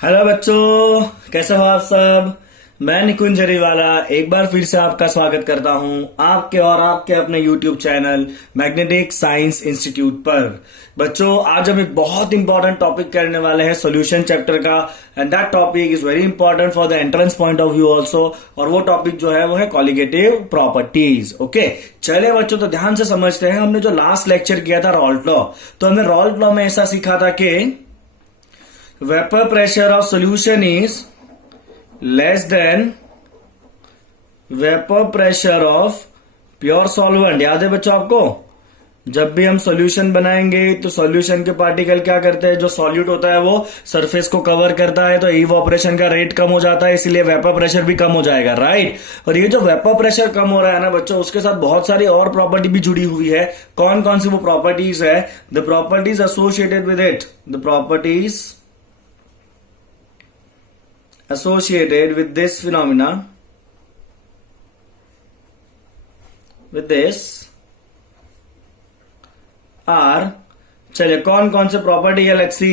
Hello बच्चों, कैसे हो आप सब। मैं निकुंज जरीवाला एक बार फिर से आपका स्वागत करता हूं आपके और आपके अपने YouTube channel magnetic science institute पर। बच्चों, आज हम एक बहुत इंपॉर्टेंट टॉपिक करने वाले हैं सॉल्यूशन चैप्टर का, and that topic is very important for the entrance point of view also. और वो टॉपिक जो है वो है कॉलिगेटिव प्रॉपर्टीज। ओके, चलिए बच्चों, तो ध्यान से समझते हैं। हमने जो लास्ट लेक्चर किया था रॉल्ट लॉ, तो हमने रॉल्ट लॉ में ऐसा सीखा था कि vapour pressure of solution is less than vapour pressure of pure solvent. याद है बच्चों आपको? जब भी हम सॉल्यूशन बनाएंगे तो सॉल्यूशन के पार्टिकल क्या करते हैं, जो सॉल्यूट होता है वो सरफेस को कवर करता है, तो इवोपरेशन का रेट कम हो जाता है, इसलिए वेपर प्रेशर भी कम हो जाएगा, राइट। और ये जो वेपर प्रेशर कम हो रहा है ना बच्चों, उसके साथ बहुत सारी और प्रॉपर्टी भी जुड़ी हुई है। कौन कौन सी वो प्रॉपर्टीज है? The properties associated with it, the properties associated with this phenomena, with this are, चलिए कौन कौन से प्रॉपर्टी है, लेट्स सी।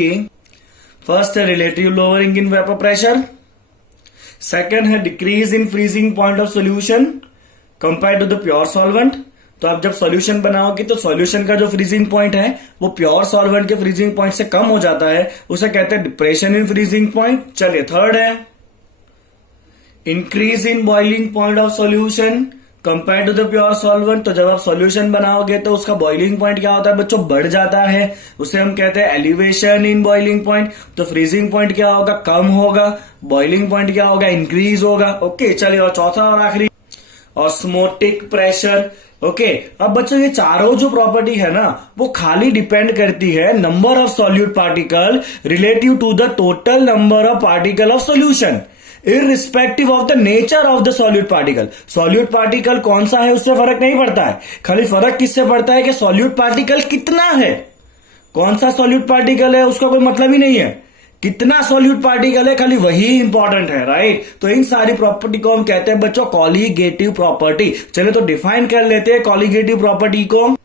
फर्स्ट है relative lowering in vapour pressure, second है decrease in freezing point of solution compare to the pure solvent. तो आप जब सॉल्यूशन बनाओगे तो सॉल्यूशन का जो फ्रीजिंग पॉइंट है वो प्योर सॉल्वेंट के फ्रीजिंग पॉइंट से कम हो जाता है, उसे कहते हैं डिप्रेशन इन फ्रीजिंग पॉइंट। चलिए थर्ड है increase in boiling point of solution compare to the pure solvent. तो जब आप सॉल्यूशन बनाओगे तो उसका बॉइलिंग पॉइंट क्या होता है बच्चों? बढ़ जाता है, उसे हम कहते हैं एलिवेशन इन बॉइलिंग पॉइंट। तो फ्रीजिंग पॉइंट क्या होगा? कम होगा। बॉइलिंग पॉइंट क्या होगा? इंक्रीज होगा। ओके, चलिए और चौथा और आखिरी ऑस्मोटिक प्रेशर। ओके, अब बच्चों ये चारों जो प्रॉपर्टी है ना वो खाली डिपेंड करती है number of solute particle relative to the total number of particle of solution, irrespective of the nature of the solute particle. Solute particle कौन सा है उससे फर्क नहीं पड़ता है, खाली फर्क किससे पड़ता है कि सॉल्यूट पार्टिकल कितना है। कौन सा सॉल्यूट पार्टिकल है उसका कोई मतलब ही नहीं है, कितना सॉल्यूट पार्टिकल है खाली वही इंपॉर्टेंट है, राइट। तो इन सारी प्रॉपर्टी को हम कहते हैं बच्चों कॉलिगेटिव प्रॉपर्टी। चलिए तो डिफाइन कर लेते हैं कॉलिगेटिव प्रॉपर्टी को।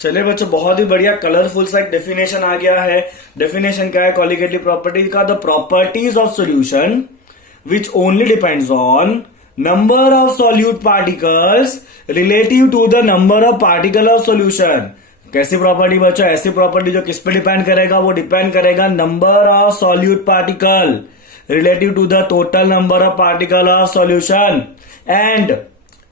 चलिए बच्चों, बहुत ही बढ़िया कलरफुल सा एक डेफिनेशन आ गया है। डेफिनेशन क्या है कॉलिगेटिव प्रॉपर्टी का? The properties of solution which only depends on number of solute particles relative to the number of particle of solution। कैसी प्रॉपर्टी बच्चों? ऐसी प्रॉपर्टी जो किस पे डिपेंड करेगा? वो डिपेंड करेगा number of solute particle relative to the total number of particle of solution and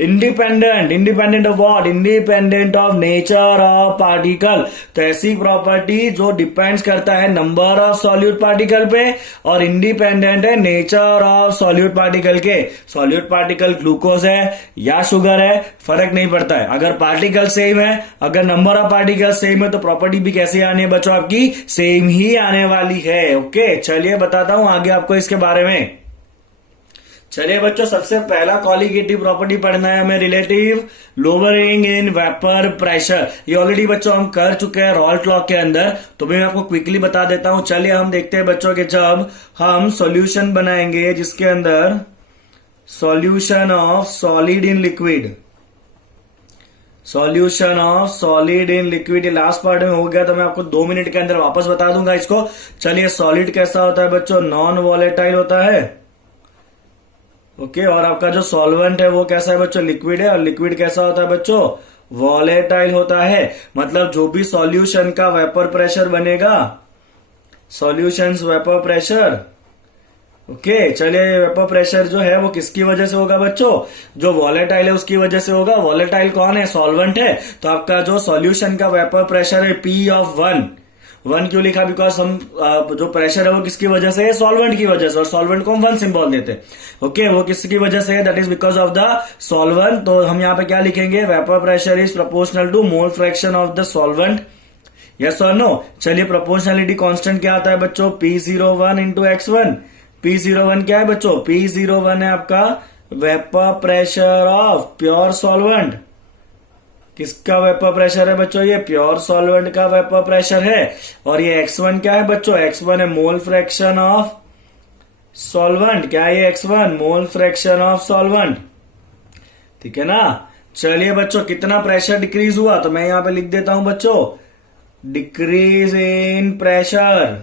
independent of what? Independent of nature of particle. तो ऐसी प्रॉपर्टी जो डिपेंड्स करता है नंबर ऑफ सॉल्यूट पार्टिकल पे और इंडिपेंडेंट है नेचर ऑफ सॉल्यूट पार्टिकल के। Solute particle glucose है या शुगर है, फर्क नहीं पड़ता है, अगर पार्टिकल सेम है, अगर नंबर ऑफ पार्टिकल सेम है तो प्रॉपर्टी भी कैसी आनी है बच्चों? आपकी सेम ही आने वाली है। ओके, चलिए बताता हूं आगे आपको इसके बारे में। चलिए बच्चों, सबसे पहला कॉलिगेटिव प्रॉपर्टी पढ़ना है हमें, relative lowering in vapour pressure. ये ऑलरेडी बच्चों हम कर चुके हैं रॉल्ट लॉ के अंदर, तो मैं आपको क्विकली बता देता हूं। चलिए हम देखते हैं बच्चों कि जब हम सॉल्यूशन बनाएंगे जिसके अंदर solution of solid in liquid, solution of solid in liquid, last part में हो गया तो मैं आपको 2 मिनट के अंदर वापस बता दूंगा इसको। चलिए, सॉलिड कैसा होता है बच्चों? नॉन वॉलेटाइल होता है। ओके, और आपका जो सॉल्वेंट है वो कैसा है बच्चों? लिक्विड है। और लिक्विड कैसा होता है बच्चों? वॉलेटाइल होता है। मतलब जो भी सॉल्यूशन का वेपर प्रेशर बनेगा, सॉल्यूशंस वेपर प्रेशर, ओके, चलिए वेपर प्रेशर जो है वो किसकी वजह से होगा बच्चों? जो वॉलेटाइल है उसकी वजह से होगा। वॉलेटाइल कौन है? सॉल्वेंट है। तो आपका जो सॉल्यूशन का वेपर प्रेशर है P ऑफ 1 क्यों लिखा? बिकॉज हम जो प्रेशर है वो किसकी वजह से है? सॉल्वेंट की वजह से, और सॉल्वेंट को हम 1 सिंबल देते हैं। ओके, वो किसकी वजह से है? That is because of the solvent. तो हम यहाँ पे क्या लिखेंगे? Vapour pressure is proportional to mole fraction of the solvent. Yes और नो? चलिए, प्रोपोर्शनलिटी कांस्टेंट क्या आता है बच्चों? P01 into X1। P01 क्या है बच्चों? P01 है आपका vapour pressure of pure solvent. किसका वेपर प्रेशर है बच्चों? ये प्योर सॉल्वेंट का वेपर प्रेशर है। और ये X1 क्या है बच्चों? X1 है मोल फ्रैक्शन ऑफ सॉल्वेंट। क्या है ये X1? Mole fraction of solvent, ठीक है ना। चलिए बच्चों, कितना प्रेशर डिक्रीज हुआ? तो मैं यहां पे लिख देता हूं बच्चों, डिक्रीज इन प्रेशर।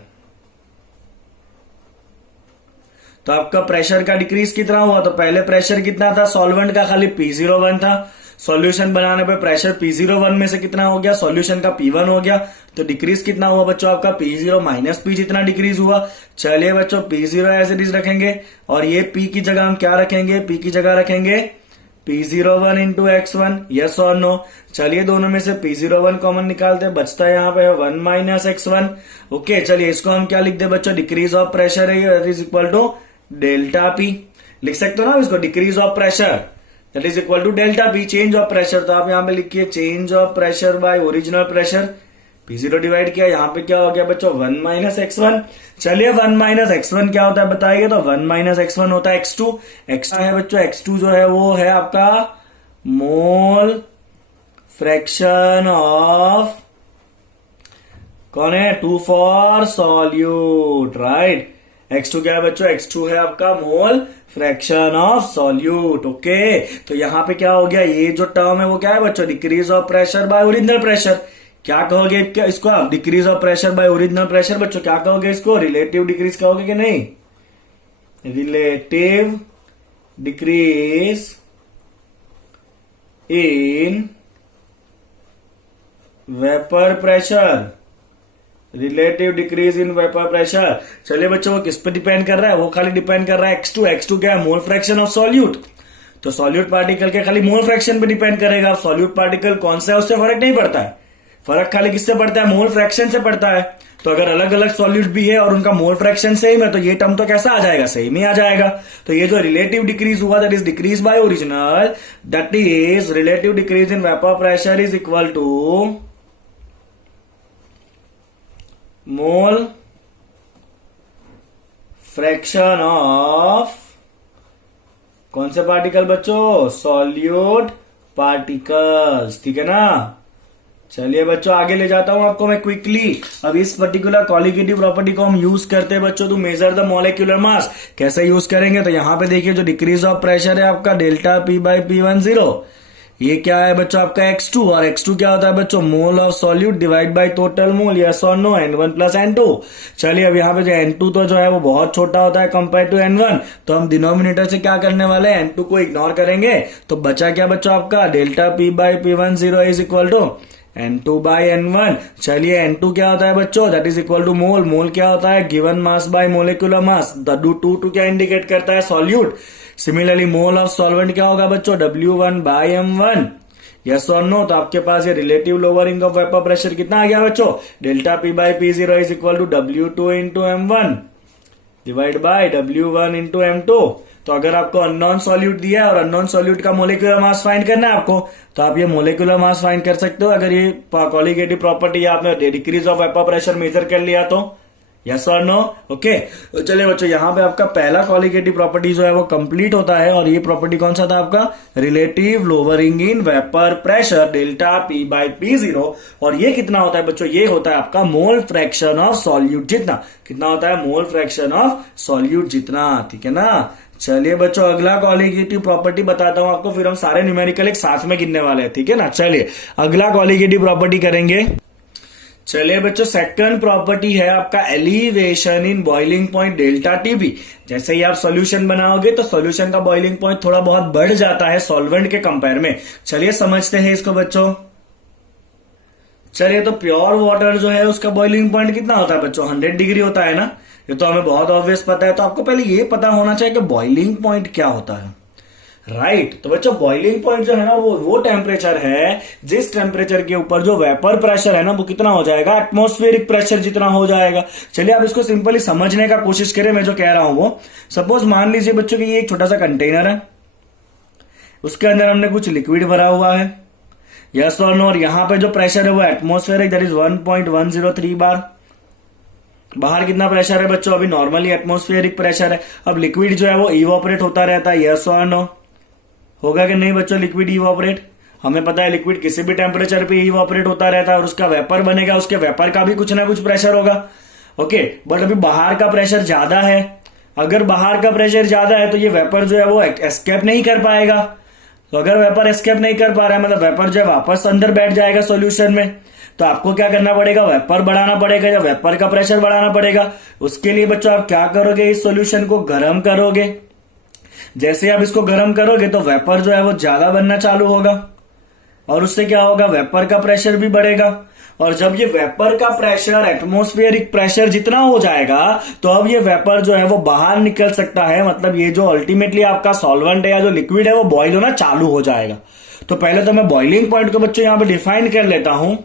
तो आपका प्रेशर का डिक्रीज कितना हुआ, तो पहले प्रेशर कितना था सॉल्वेंट का, खाली P01 था। सॉल्यूशन बनाने पे प्रेशर P01 में से कितना हो गया, सॉल्यूशन का P1 हो गया। तो डिक्रीज कितना हुआ बच्चों आपका P0 माइनस P जितना डिक्रीज हुआ। चलिए बच्चों P0 एज इट इज रखेंगे और ये P की जगह हम क्या रखेंगे, P की जगह रखेंगे P01 इंटू x1, यस और नो। चलिए दोनों में से P01 कॉमन निकालते हैं, बचता है यहाँ पे 1 माइनस x1। ओके, चलिए इसको हम क्या लिख दे बच्चों, डिक्रीज ऑफ प्रेशर है, that is equal to delta P। लिख सकते हो ना इसको, decrease of pressure that is equal to delta P, change of pressure. तो आप यहाँ पे लिखिए change of pressure by original pressure. P0 divide किया, यहाँ पे क्या हो गया बच्चों 1 माइनस x1। चलिए 1 माइनस x1 क्या होता है बताइए, तो 1 माइनस x1 होता है x2। x है बच्चों, x2 जो है वो है आपका मोल फ्रैक्शन ऑफ, कौन है, 2 फॉर सॉल्यूट, राइट। x2 क्या है बच्चों, x2 है आपका मोल फ्रैक्शन ऑफ सॉल्यूट। ओके, तो यहाँ पे क्या हो गया, ये जो टर्म है वो क्या है बच्चों, decrease of pressure by original pressure. क्या कहोगे क्या इसको आप, decrease of pressure by original pressure. बच्चों क्या कहोगे इसको, रिलेटिव डिक्रीज कहोगे कि नहीं, relative decrease in vapour pressure, relative decrease in vapour pressure. चलिए बच्चों वो किस पे डिपेंड कर रहा है, वो खाली डिपेंड कर रहा है x2। x2 क्या है, मोल फ्रैक्शन ऑफ सॉल्यूट। तो सॉल्यूट पार्टिकल के खाली मोल फ्रैक्शन पे डिपेंड करेगा। सॉल्यूट पार्टिकल कौन सा है उससे फर्क नहीं पड़ता है, फर्क खाली किससे पड़ता है, मोल फ्रैक्शन से पड़ता है। तो अगर अलग अलग सॉल्यूट भी है और उनका मोल फ्रैक्शन सेम है तो ये टर्म तो कैसा आ जाएगा, सेम ही आ जाएगा। तो ये जो रिलेटिव डिक्रीज हुआ that is decrease by original, that is relative decrease in vapour pressure is equal to mole fraction of कौन से पार्टिकल बच्चों, सॉल्यूट पार्टिकल्स, ठीक है ना। चलिए बच्चों आगे ले जाता हूं आपको मैं क्विकली। अब इस पर्टिकुलर कॉलिगेटिव प्रॉपर्टी को हम यूज करते हैं बच्चों to measure the molecular mass. कैसे यूज करेंगे, तो यहां पे देखिए जो डिक्रीज ऑफ प्रेशर है आपका डेल्टा P बाई P10, ये क्या है बच्चों आपका x2, और x2 क्या होता है बच्चों, mole of solute divide by total mole, yes और नो, n1 प्लस n2। चलिए अब यहाँ पे जो n2 तो जो है वो बहुत छोटा होता है कंपेयर टू n1, तो हम डिनोमिनेटर से क्या करने वाले हैं, n2 को इग्नोर करेंगे। तो बचा क्या बच्चों आपका, delta P by P10 is equal to n2 by n1। चलिए n2 क्या होता है बच्चों, that is equal to mole. Mole क्या होता है, given mass by molecular mass. Two क्या इंडिकेट करता है, solute. Similarly mole of solvent क्या होगा बच्चों, W1 बाई M1, यस और नो। तो आपके पास ये relative lowering of vapour pressure कितना आ गया बच्चों, delta P by P0 is equal to W2 into M1 divide by W1 into M2। तो अगर आपको अननोन सॉल्यूट दिया है और अननोन सॉल्यूट का मोलिकुलर मास फाइंड करना है आपको, तो आप ये मोलिकुलर मास फाइंड कर सकते हो अगर ये कॉलिगेटिव प्रॉपर्टी आपने decrease of vapour pressure measure कर लिया तो, यस और नो। ओके, तो चलिए बच्चों यहाँ पे आपका पहला कॉलिगेटिव प्रॉपर्टी जो है वो कंप्लीट होता है। और ये प्रॉपर्टी कौन सा था आपका, relative lowering in vapour pressure delta P by P0। और ये कितना होता है बच्चों, ये होता है आपका मोल फ्रैक्शन ऑफ सॉल्यूट जितना। कितना होता है, मोल फ्रैक्शन ऑफ सॉल्यूट जितना, ठीक है ना। चलिए बच्चों अगला कॉलिगेटिव प्रॉपर्टी बताता हूं आपको, फिर हम सारे न्यूमेरिकल एक साथ में गिनने वाले हैं, ठीक है ना। चलिए अगला कॉलिगेटिव प्रॉपर्टी करेंगे। चलिए बच्चों सेकंड प्रॉपर्टी है आपका elevation in boiling point delta TB। जैसे ही आप सॉल्यूशन बनाओगे तो सॉल्यूशन का बॉइलिंग पॉइंट थोड़ा बहुत बढ़ जाता है सॉल्वेंट के कंपेयर में। चलिए समझते हैं इसको बच्चों। चलिए तो प्योर वाटर जो है उसका बॉइलिंग पॉइंट कितना होता है बच्चों, 100 डिग्री होता है ना। ये तो हमें बहुत ऑब्वियस पता है। तो आपको पहले ये पता होना चाहिए कि बॉइलिंग पॉइंट क्या होता है, राइट। तो बच्चों बॉइलिंग पॉइंट जो है ना वो टेम्परेचर है जिस टेम्परेचर के ऊपर जो वेपर प्रेशर है ना वो कितना हो जाएगा, एटमॉस्फेरिक प्रेशर जितना हो जाएगा। चलिए आप इसको सिंपली समझने का कोशिश करें मैं जो कह रहा हूं वो। सपोज मान लीजिए बच्चों कि ये एक छोटा सा कंटेनर है, उसके अंदर हमने कुछ लिक्विड भरा हुआ है, यस और नो। और यहां पे जो प्रेशर है वो एटमॉस्फेरिक दैट इज 1.103 बार। बाहर कितना प्रेशर है बच्चों, अभी नॉर्मली एटमॉस्फेरिक प्रेशर है। अब लिक्विड जो है वो इवोपरेट होता रहता है, यस और नो। होगा कि नहीं बच्चों, लिक्विड इवोपरेट, हमें पता है लिक्विड किसी भी टेम्परेचर पे इवोपरेट होता रहता है और उसका वेपर बनेगा, उसके वेपर का भी कुछ ना कुछ प्रेशर होगा। ओके, बट अभी बाहर का प्रेशर ज्यादा है। अगर बाहर का प्रेशर ज्यादा है तो ये वेपर जो है वो एस्केप नहीं कर पाएगा। तो अगर वेपर एस्केप नहीं कर पा रहा है मतलब वेपर जो है वापस अंदर बैठ जाएगा सॉल्यूशन में। तो आपको क्या करना पड़ेगा, वेपर बढ़ाना पड़ेगा या वेपर का प्रेशर बढ़ाना पड़ेगा। उसके लिए बच्चों आप क्या करोगे, इस सॉल्यूशन को गर्म करोगे। जैसे आप इसको गर्म करोगे तो वेपर जो है वो ज्यादा बनना चालू होगा और उससे क्या होगा, वेपर का प्रेशर भी बढ़ेगा। और जब ये वेपर का प्रेशर एटमॉस्फेरिक प्रेशर जितना हो जाएगा तो अब ये वेपर जो है वो बाहर निकल सकता है। मतलब ये जो अल्टीमेटली आपका सॉल्वेंट है या जो लिक्विड है वो बॉयल होना चालू हो जाएगा। तो पहले तो मैं बॉइलिंग पॉइंट को बच्चों यहां पे डिफाइन कर लेता हूं।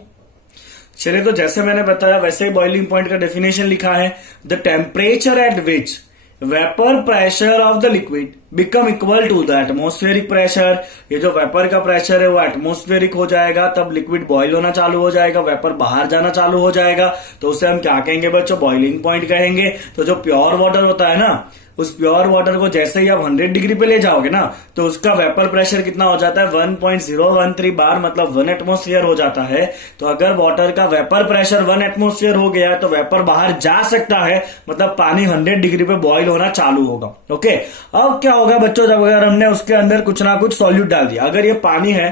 चलिए, तो जैसे मैंने बताया वैसे ही बॉइलिंग पॉइंट का डेफिनेशन लिखा है, the temperature at which vapour pressure of the liquid become equal to the atmospheric pressure. ये जो वेपर का प्रेशर है वो एटमॉस्फेरिक हो जाएगा, तब लिक्विड बॉयल होना चालू हो जाएगा, वेपर बाहर जाना चालू हो जाएगा। तो उसे हम क्या कहेंगे बच्चों, बॉइलिंग पॉइंट कहेंगे। तो जो प्योर वाटर होता है ना, उस प्योर वाटर को जैसे ही आप 100 डिग्री पे ले जाओगे ना तो उसका वेपर प्रेशर कितना हो जाता है, 1.013 बार, मतलब 1 एटमॉस्फेयर हो जाता है। तो अगर वाटर का वेपर प्रेशर 1 एटमॉस्फेयर हो गया है तो वेपर बाहर जा सकता है, मतलब पानी 100 डिग्री पे बॉईल होना चालू होगा। ओके, अब क्या होगा बच्चों, जब अगर हमने उसके अंदर कुछ ना कुछ सॉल्यूट डाल दिया, अगर ये पानी है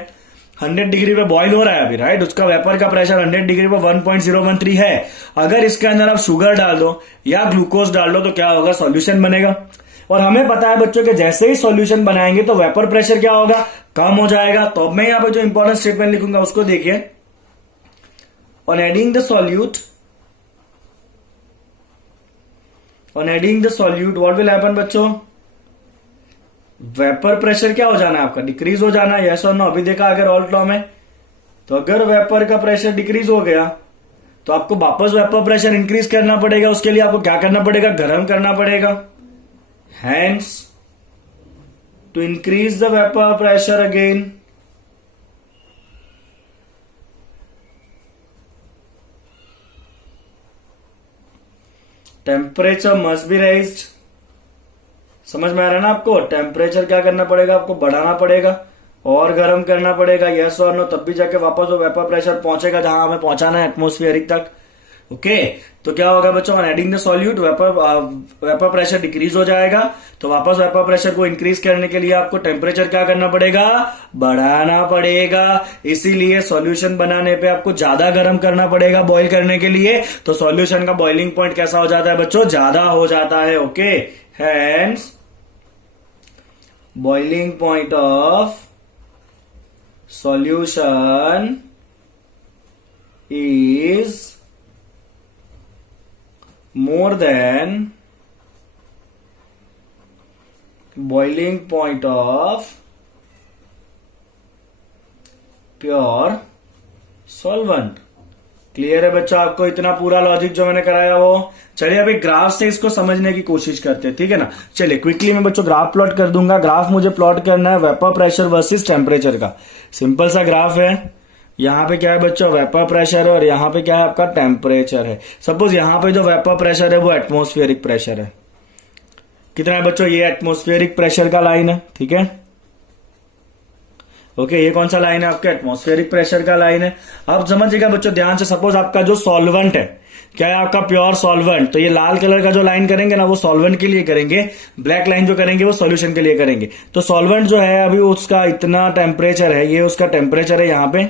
100 डिग्री पे बॉईल हो रहा है अभी, राइट, उसका वेपर का प्रेशर 100 डिग्री पे 1.013 है। अगर इसके अंदर आप शुगर डाल दो या ग्लूकोज डाल दो तो क्या होगा, सॉल्यूशन बनेगा। और हमें पता है बच्चों कि जैसे ही सॉल्यूशन बनाएंगे तो वेपर प्रेशर क्या होगा, कम हो जाएगा। तो अब मैं यहां पे जो इंपॉर्टेंट स्टेटमेंट लिखूंगा उसको देखिए, on adding the solute what will happen बच्चों, वेपर प्रेशर क्या हो जाना है आपका, डिक्रीज हो जाना है। यस और नो, अभी देखा अगर ऑल्ट लॉ में, तो अगर वेपर का प्रेशर डिक्रीज हो गया तो आपको वापस वेपर प्रेशर इंक्रीज करना पड़ेगा। उसके लिए आपको क्या करना पड़ेगा, गर्म करना पड़ेगा। Hence to increase the vapour pressure again, temperature must be raised. समझ में आ रहा है ना आपको, टेम्परेचर क्या करना पड़ेगा, आपको बढ़ाना पड़ेगा और गर्म करना पड़ेगा। यस और नो, तब भी जाके वापस वो वेपर प्रेशर पहुंचेगा जहां हमें पहुंचाना है, एटमॉस्फेरिक तक। ओके, तो क्या होगा बच्चों, on adding the solute vapour pressure decrease हो जाएगा। तो वापस वेपर प्रेशर को इंक्रीज करने के लिए आपको टेम्परेचर क्या करना पड़ेगा, बढ़ाना पड़ेगा। इसीलिए सॉल्यूशन बनाने पे आपको ज्यादा गर्म करना पड़ेगा बॉईल करने के लिए। तो सॉल्यूशन का बॉइलिंग पॉइंट कैसा हो जाता है बच्चों, ज्यादा हो जाता है। Okay, hence boiling point of solution is more than boiling point of pure solvent। Clear है बच्चा आपको इतना पूरा लॉजिक जो मैंने कराया वो। चलिए अभी ग्राफ से इसको समझने की कोशिश करते हैं, ठीक है ना। चलिए क्विकली मैं बच्चों ग्राफ प्लॉट कर दूंगा। ग्राफ मुझे प्लॉट करना है वेपर प्रेशर वर्सेस टेम्परेचर का। सिंपल सा ग्राफ है। यहाँ पे क्या है बच्चों, वेपर प्रेशर है और यहाँ पे क्या है आपका टेम्परेचर है। सपोज यहाँ पे जो वेपर प्रेशर है वो एटमॉस्फेरिक प्रेशर है। कितना है बच्चों, ये एटमॉस्फेरिक प्रेशर का लाइन है, ठीक है। ओके, ये कौन सा लाइन है आपका, एटमॉस्फेरिक प्रेशर का लाइन है। अब समझिएगा बच्चों ध्यान से, सपोज आपका जो सॉल्वेंट है, क्या है आपका प्योर सॉल्वेंट, तो ये लाल कलर का जो लाइन करेंगे ना वो सॉल्वेंट के लिए करेंगे, ब्लैक लाइन जो करेंगे वो सॉल्यूशन के लिए करेंगे। तो सॉल्वेंट जो है अभी उसका इतना टेम्परेचर है, ये उसका टेम्परेचर है यहाँ पे,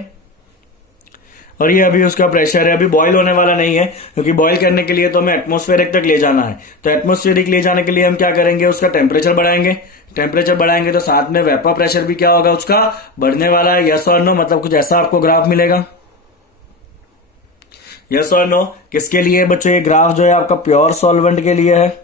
और ये अभी उसका प्रेशर है। अभी बॉईल होने वाला नहीं है क्योंकि बॉईल करने के लिए तो हमें एटमॉस्फेरिक तक ले जाना है। तो एटमॉस्फेरिक ले जाने के लिए हम क्या करेंगे, उसका टेम्परेचर बढ़ाएंगे। टेम्परेचर बढ़ाएंगे तो साथ में वेपर प्रेशर भी क्या होगा, उसका बढ़ने वाला है। यस और नो, मतलब कुछ ऐसा आपको ग्राफ मिलेगा। यस और नो, किसके लिए बच्चों, ये ग्राफ जो है आपका प्योर सॉल्वेंट के लिए है।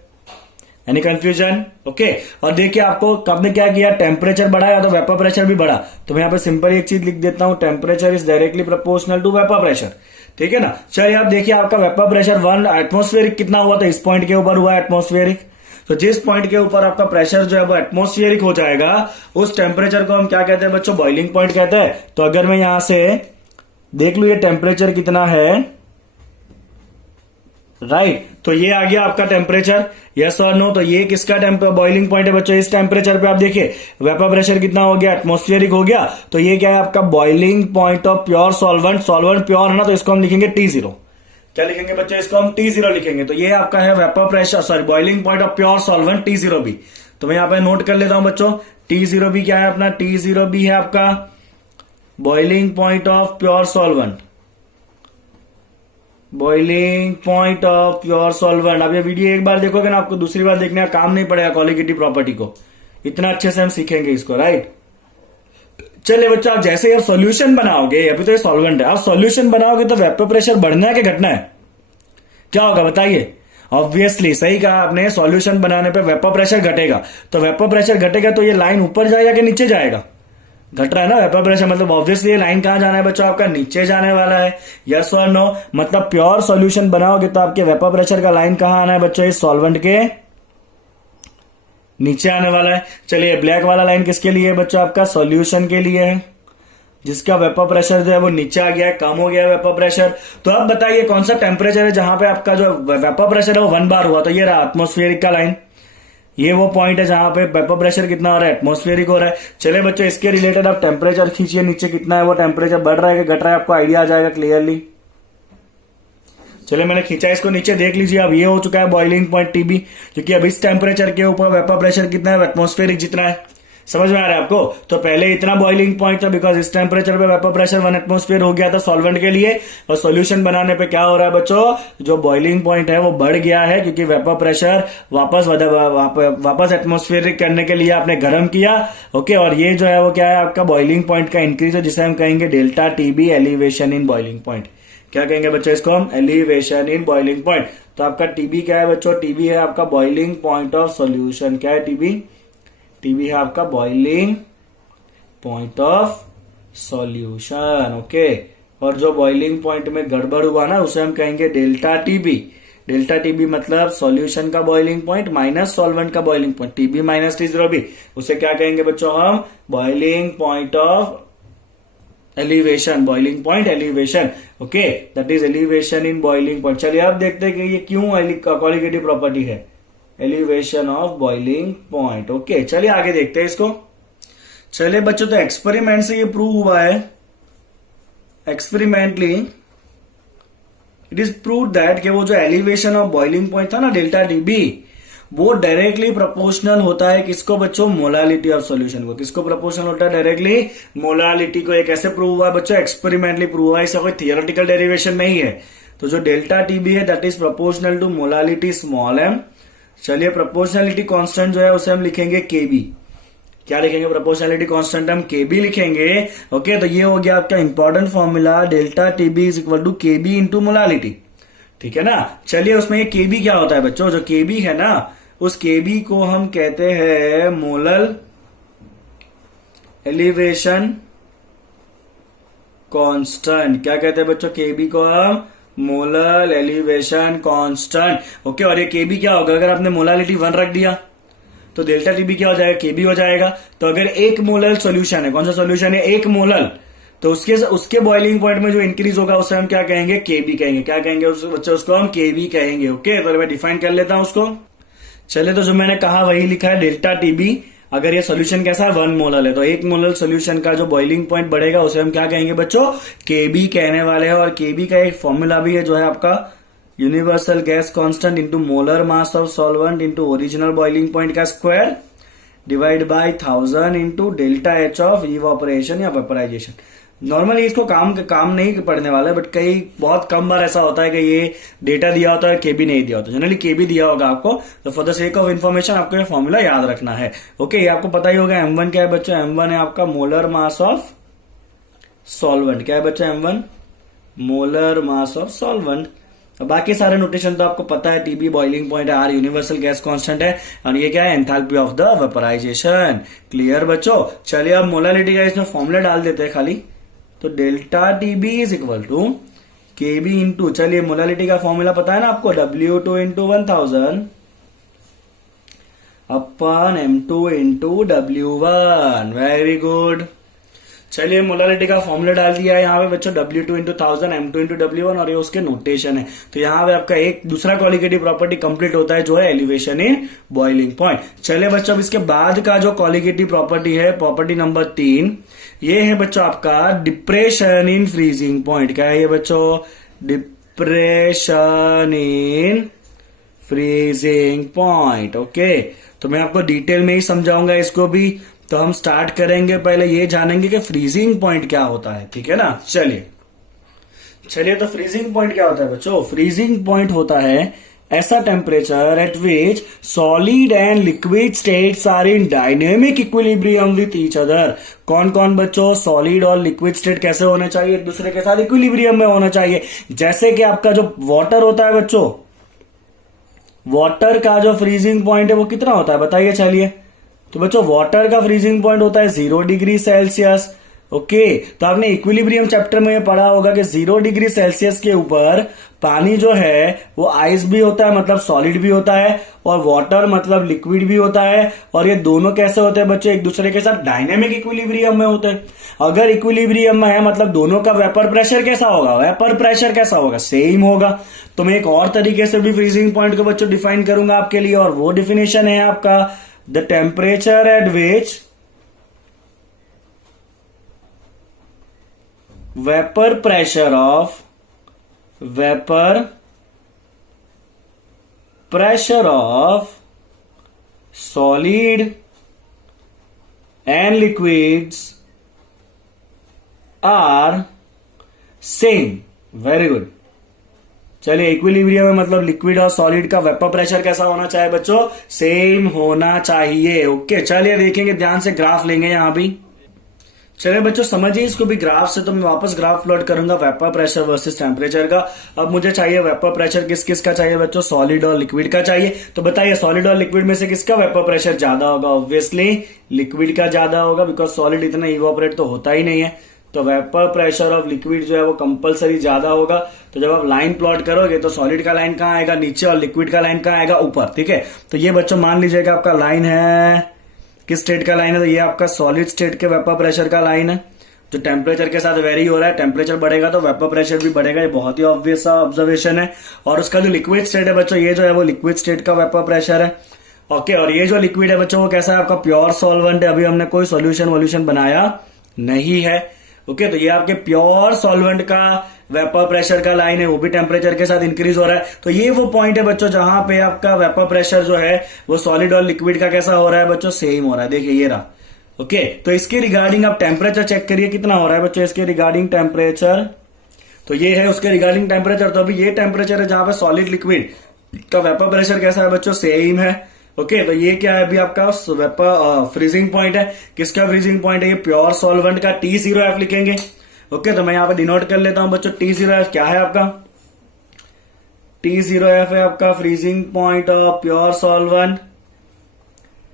Any confusion? ओके, और देखिए आपको कब ने क्या किया, टेम्परेचर बढ़ाया तो वेपर प्रेशर भी बढ़ा। तो मैं यहाँ पे सिंपल एक चीज लिख देता हूं, temperature is directly proportional to vapour pressure, ठीक है ना। चलिए आप देखिए आपका वेपर प्रेशर 1 एटमॉस्फेरिक कितना हुआ था, इस पॉइंट के ऊपर हुआ एटमॉस्फेरिक। तो जिस पॉइंट के ऊपर आपका प्रेशर जो है वो एटमॉस्फेरिक हो जाएगा उस टेम्परेचर को हम क्या कहते हैं बच्चों, बॉइलिंग पॉइंट कहते हैं। तो अगर मैं यहां से देख लू ये टेम्परेचर कितना है, राइट, तो ये आ गया आपका टेम्परेचर। यस और नो, तो ये किसका बॉइलिंग पॉइंट है बच्चों, इस टेम्परेचर पे आप देखिए वेपर प्रेशर कितना हो गया, एटमॉस्फेरिक हो गया। तो ये क्या है आपका boiling point of pure solvent. Solvent pure है ना, तो इसको हम लिखेंगे T0। क्या लिखेंगे बच्चों, इसको हम T0 लिखेंगे। तो ये आपका है vapour pressure, sorry boiling point of pure solvent T0 भी। तो मैं यहां पे नोट कर लेता हूं बच्चों, T0 भी क्या है अपना, T0 भी है आपका boiling point of pure solvent. Boiling point of pure solvent. आप ये वीडियो एक बार देखोगे ना, आपको दूसरी बार देखने का काम नहीं पड़ेगा कोलिगेटिव प्रॉपर्टी को, इतना अच्छे से हम सीखेंगे इसको, राइट। चलिए बच्चों, आप जैसे ही आप सॉल्यूशन बनाओगे, अभी तो ये सॉल्वेंट है, आप सॉल्यूशन बनाओगे तो वेपर प्रेशर बढ़ना है कि घटना है, क्या होगा बताइए। ऑब्वियसली सही कहा आपने, सॉल्यूशन बनाने पे वेपर प्रेशर घटेगा, तो वेपर प्रेशर घटेगा तो ये लाइन ऊपर जाएगा कि नीचे जाएगा, घट रहा है ना वेपर प्रेशर, मतलब ऑब्वियसली ये लाइन कहां जाना है बच्चों, आपका नीचे जाने वाला है, यस और नो। मतलब प्योर सॉल्यूशन बनाओगे तो आपके वेपर प्रेशर का लाइन कहां आना है बच्चों, इस सॉल्वेंट के नीचे आने वाला है। चलिए ब्लैक वाला लाइन किसके लिए है बच्चों, आपका सॉल्यूशन के लिए है, जिसका वेपर प्रेशर जो है वो नीचे आ गया है, कम हो गया है वेपर प्रेशर। तो अब बताइए कौन सा टेम्परेचर है जहां पे आपका जो वेपर प्रेशर है वो 1 बार हुआ, तो ये रहा एटमॉस्फेरिक का लाइन, ये वो पॉइंट है जहां पे वेपर प्रेशर कितना हो रहा है, एटमॉस्फेरिक हो रहा है। चले बच्चों, इसके रिलेटेड आप टेम्परेचर खींचिए, नीचे कितना है वो टेम्परेचर, बढ़ रहा है कि घट रहा है, आपको आइडिया आ जाएगा क्लियरली। चलिए मैंने खींचा इसको नीचे, देख लीजिए अब ये हो चुका है बॉइलिंग पॉइंट टीबी, क्योंकि अब इस टेम्परेचर के ऊपर वेपर प्रेशर कितना है, एटमॉस्फेरिक जितना है, समझ में आ रहा है आपको। तो पहले इतना बॉइलिंग पॉइंट था बिकॉज इस टेम्परेचर पे वेपर प्रेशर 1 एटमॉस्फेयर हो गया था सॉल्वेंट के लिए, और सॉल्यूशन बनाने पे क्या हो रहा है बच्चों, जो बॉइलिंग पॉइंट है वो बढ़ गया है, क्योंकि वेपर प्रेशर वापस एटमॉस्फेरिक करने के लिए आपने गर्म किया, ओके। और ये जो है वो क्या है, आपका बॉइलिंग पॉइंट का इंक्रीज है, जिसे हम कहेंगे delta TB, elevation in boiling point. क्या कहेंगे बच्चों इसको हम, एलिवेशन इन बॉइलिंग पॉइंट। तो आपका टीबी क्या है बच्चों, टीबी है आपका बॉइलिंग पॉइंट ऑफ सॉल्यूशन। क्या है टीबी, टीबी है आपका boiling point of solution, okay. और जो बॉइलिंग पॉइंट में गड़बड़ हुआ ना, उसे हम कहेंगे डेल्टा टीबी। डेल्टा टीबी मतलब सॉल्यूशन का बॉइलिंग पॉइंट माइनस सॉल्वेंट का boiling point, TB minus T0 भी, उसे क्या कहेंगे बच्चों हम, boiling point of elevation, boiling point elevation, okay, that is elevation in boiling point. चलिए आप देखते हैं कि ये क्यों कोलिगेटिव प्रॉपर्टी है, elevation of boiling point, okay. चलिए आगे देखते हैं इसको। चलिए बच्चों, तो एक्सपेरिमेंट से ये प्रूव हुआ है, experimentally it is prove that कि वो जो एलिवेशन ऑफ बॉइलिंग पॉइंट था ना डेल्टा टीबी, वो डायरेक्टली प्रोपोर्शनल होता है किसको बच्चों, मोलालिटी ऑफ सॉल्यूशन को। किसको प्रोपोर्शनल होता है, डायरेक्टली मोलालिटी को। ये कैसे प्रूव हुआ है बच्चों, एक्सपेरिमेंटली प्रूव हुआ है, इसका कोई थियोरेटिकल डेरिवेशन नहीं है। तो जो डेल्टा टीबी है that is proportional to molality small M. चलिए प्रोपोर्शनलिटी कांस्टेंट जो है उसे हम लिखेंगे केबी। क्या लिखेंगे, प्रोपोर्शनलिटी कांस्टेंट हम केबी लिखेंगे, ओके। तो ये हो गया आपका important formula, delta T B is equal to K B into molality, ठीक है ना। चलिए उसमें ये केबी क्या होता है बच्चों, जो केबी है ना, उस केबी को हम कहते हैं मोलल एलिवेशन कांस्टेंट। क्या कहते हैं बच्चों, केबी को हम मोलल एलिवेशन कांस्टेंट, ओके। और ये केबी क्या होगा, अगर आपने मोलालिटी 1 रख दिया तो डेल्टा टीबी क्या हो जाएगा, केबी हो जाएगा। तो अगर 1 मोलल सोल्यूशन है, कौन सा सोल्यूशन है, 1 मोलल, तो उसके बॉइलिंग पॉइंट में जो इंक्रीज होगा उसे हम क्या कहेंगे, केबी कहेंगे। क्या कहेंगे बच्चों, उसको हम केबी कहेंगे, ओके। तो मैं डिफाइन कर लेता हूं उसको। चलिए, तो जो मैंने कहा वही लिखा है, डेल्टा टीबी। अगर ये सोल्यूशन कैसा है, 1 मोलल है, तो 1 मोलल सोल्यूशन का जो बॉइलिंग पॉइंट बढ़ेगा उसे हम क्या कहेंगे बच्चों, केबी कहने वाले हैं। और केबी का एक फॉर्मूला भी है जो है आपका universal gas constant into molar mass of solvent into original boiling point का square divide by 1000 into delta H of evaporation या वेपराइजेशन। नॉर्मली इसको काम नहीं पढ़ने वाला है, बट कई बहुत कम बार ऐसा होता है कि ये डेटा दिया होता है, केबी नहीं दिया होता। जनरली केबी दिया होगा आपको, तो for the sake of information आपको ये फॉर्मूला याद रखना है, ओके। ये आपको पता ही होगा। M1 क्या है बच्चों, M1 है आपका मोलर मास ऑफ सॉल्वेंट। क्या है बच्चों, M1 molar mass of solvent. बाकी सारे नोटेशन तो आपको पता है, टीबी बॉइलिंग पॉइंट है, आर यूनिवर्सल गैस कांस्टेंट है, और ये क्या है, enthalpy of the vaporization. Clear बच्चों। चलिए अब मोलालिटी का इसमें फॉर्मूला डाल देते हैं खाली। तो delta T B is equal to K B into, चलिए मोलालिटी का फॉर्मूला पता है ना आपको, W2 into 1000 upon M2 into W1। Very good. चलिए मोलालिटी का फॉर्मूला डाल दिया है यहाँ पे बच्चों, W2 into 1000, M2 into W1, और ये उसके नोटेशन है। तो यहाँ पे आपका एक दूसरा कोलिगेटिव प्रॉपर्टी कंप्लीट होता है जो है एलिवेशन इन बॉइलिंग पॉइंट। चलिए बच्चों, अब इसके बाद का जो कोलिगेटिव प्रॉपर्टी है, प्रॉपर्टी नंबर 3, ये है बच्चों आपका डिप्रेशन इन फ्रीजिंग पॉइंट। क्या है ये बच्चों, depression in freezing point, okay. तो मैं आपको डिटेल में ही समझाऊंगा इसको भी। तो हम स्टार्ट करेंगे, पहले ये जानेंगे कि फ्रीजिंग पॉइंट क्या होता है, ठीक है ना। चलिए चलिए, तो फ्रीजिंग पॉइंट क्या होता है बच्चों? फ्रीजिंग पॉइंट होता है ऐसा temperature at which solid and liquid states are in dynamic equilibrium with each other. कौन कौन बच्चों? सॉलिड और लिक्विड स्टेट कैसे होने चाहिए? एक दूसरे के साथ इक्विलिब्रियम में होना चाहिए। जैसे कि आपका जो वाटर होता है बच्चों, वाटर का जो फ्रीजिंग पॉइंट है वो कितना होता है बताइए। चलिए, तो बच्चों वाटर का फ्रीजिंग पॉइंट होता है 0 डिग्री सेल्सियस। ओके, तो आपने इक्विलिब्रियम चैप्टर में ये पढ़ा होगा कि 0 डिग्री सेल्सियस के ऊपर पानी जो है वो आइस भी होता है, मतलब सॉलिड भी होता है, और वाटर मतलब लिक्विड भी होता है। और ये दोनों कैसे होते हैं बच्चों? एक दूसरे के साथ डायनेमिक इक्विलिब्रियम में होते हैं। अगर इक्विलिब्रियम में है मतलब दोनों का वेपर प्रेशर कैसा होगा? वेपर प्रेशर कैसा होगा? सेम होगा। तो मैं एक और तरीके से भी फ्रीजिंग पॉइंट को बच्चों डिफाइन करूंगा आपके लिए, और वो डिफिनेशन है आपका the temperature at which vapor pressure of solid and liquids are same। Very good. चलिए, इक्विलिब्रियम में मतलब लिक्विड और सॉलिड का वेपर प्रेशर कैसा होना चाहिए बच्चों? सेम होना चाहिए। ओके, चलिए देखेंगे, ध्यान से ग्राफ लेंगे यहां भी। चलिए बच्चों, समझिए इसको भी ग्राफ से। तो मैं वापस ग्राफ प्लॉट करूंगा वेपर प्रेशर वर्सेस टेम्परेचर का। अब मुझे चाहिए वेपर प्रेशर किस किस का चाहिए बच्चों? सॉलिड और लिक्विड का चाहिए। तो बताइए, सॉलिड और लिक्विड में से किसका वेपर प्रेशर ज्यादा होगा? ऑब्वियसली लिक्विड का ज्यादा होगा, बिकॉज सॉलिड इतना इवोपरेट तो होता ही नहीं है। तो वेपर प्रेशर ऑफ लिक्विड जो है वो कंपलसरी ज्यादा होगा। तो जब आप लाइन प्लॉट करोगे तो सॉलिड का लाइन कहाँ आएगा? नीचे, और लिक्विड का लाइन कहाँ आएगा? ऊपर। ठीक है, तो ये बच्चों मान लीजिएगा आपका लाइन है, किस स्टेट का लाइन है? तो ये आपका सॉलिड स्टेट के वेपर प्रेशर का लाइन है, जो टेम्परेचर के साथ वेरी हो रहा है। टेम्परेचर बढ़ेगा तो वेपर प्रेशर भी बढ़ेगा, ये बहुत ही ऑब्वियस ऑब्जर्वेशन है। और उसका जो लिक्विड स्टेट है बच्चों, ये जो है वो लिक्विड स्टेट का वेपर प्रेशर है। ओके, और ये जो लिक्विड है बच्चों वो कैसा है? आपका प्योर सॉल्वेंट है। अभी हमने कोई सॉल्यूशन वॉल्यूशन बनाया नहीं है। ओके, तो ये आपके प्योर सॉल्वेंट का वेपर प्रेशर का लाइन है, वो भी टेम्परेचर के साथ इंक्रीज हो रहा है। तो ये वो पॉइंट है बच्चों जहां पे आपका वेपर प्रेशर जो है वो सॉलिड और लिक्विड का कैसा हो रहा है बच्चों? सेम हो रहा है। देखिए ये रहा। ओके, तो इसके रिगार्डिंग आप टेम्परेचर चेक करिए कितना हो रहा है बच्चों इसके रिगार्डिंग टेम्परेचर। तो ये है उसके रिगार्डिंग टेम्परेचर। तो अभी ये टेम्परेचर है जहां पे सॉलिड लिक्विड का वेपर प्रेशर कैसा है बच्चों? सेम है। ओके, तो ये क्या है अभी आपका वेपर फ्रीजिंग पॉइंट है। किसका फ्रीजिंग पॉइंट है? ये प्योर सॉल्वेंट का। T0F लिखेंगे। ओके, तो मैं यहां पे डिनोट कर लेता हूं बच्चों। T0F क्या है आपका? T0F है आपका freezing point of pure solvent.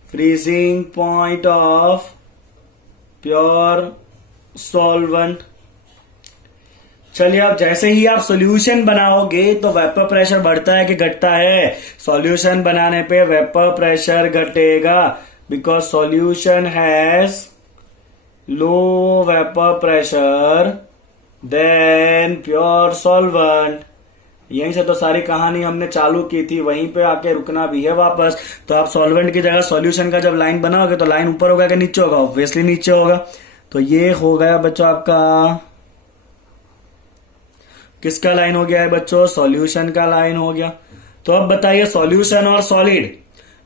Freezing point of pure solvent. चलिए, अब जैसे ही आप सॉल्यूशन बनाओगे तो वेपर प्रेशर बढ़ता है कि घटता है? सॉल्यूशन बनाने पे वेपर प्रेशर घटेगा, because solution has low vapour pressure than pure solvent. यहीं से तो सारी कहानी हमने चालू की थी, वहीं पे आके रुकना भी है वापस। तो आप सॉल्वेंट की जगह सॉल्यूशन का जब लाइन बनाओगे तो लाइन ऊपर होगा कि नीचे होगा? ऑब्वियसली नीचे होगा। तो ये हो गया बच्चों आपका, किसका लाइन हो गया है बच्चों? सॉल्यूशन का लाइन हो गया। तो अब बताइए, सॉल्यूशन और सॉलिड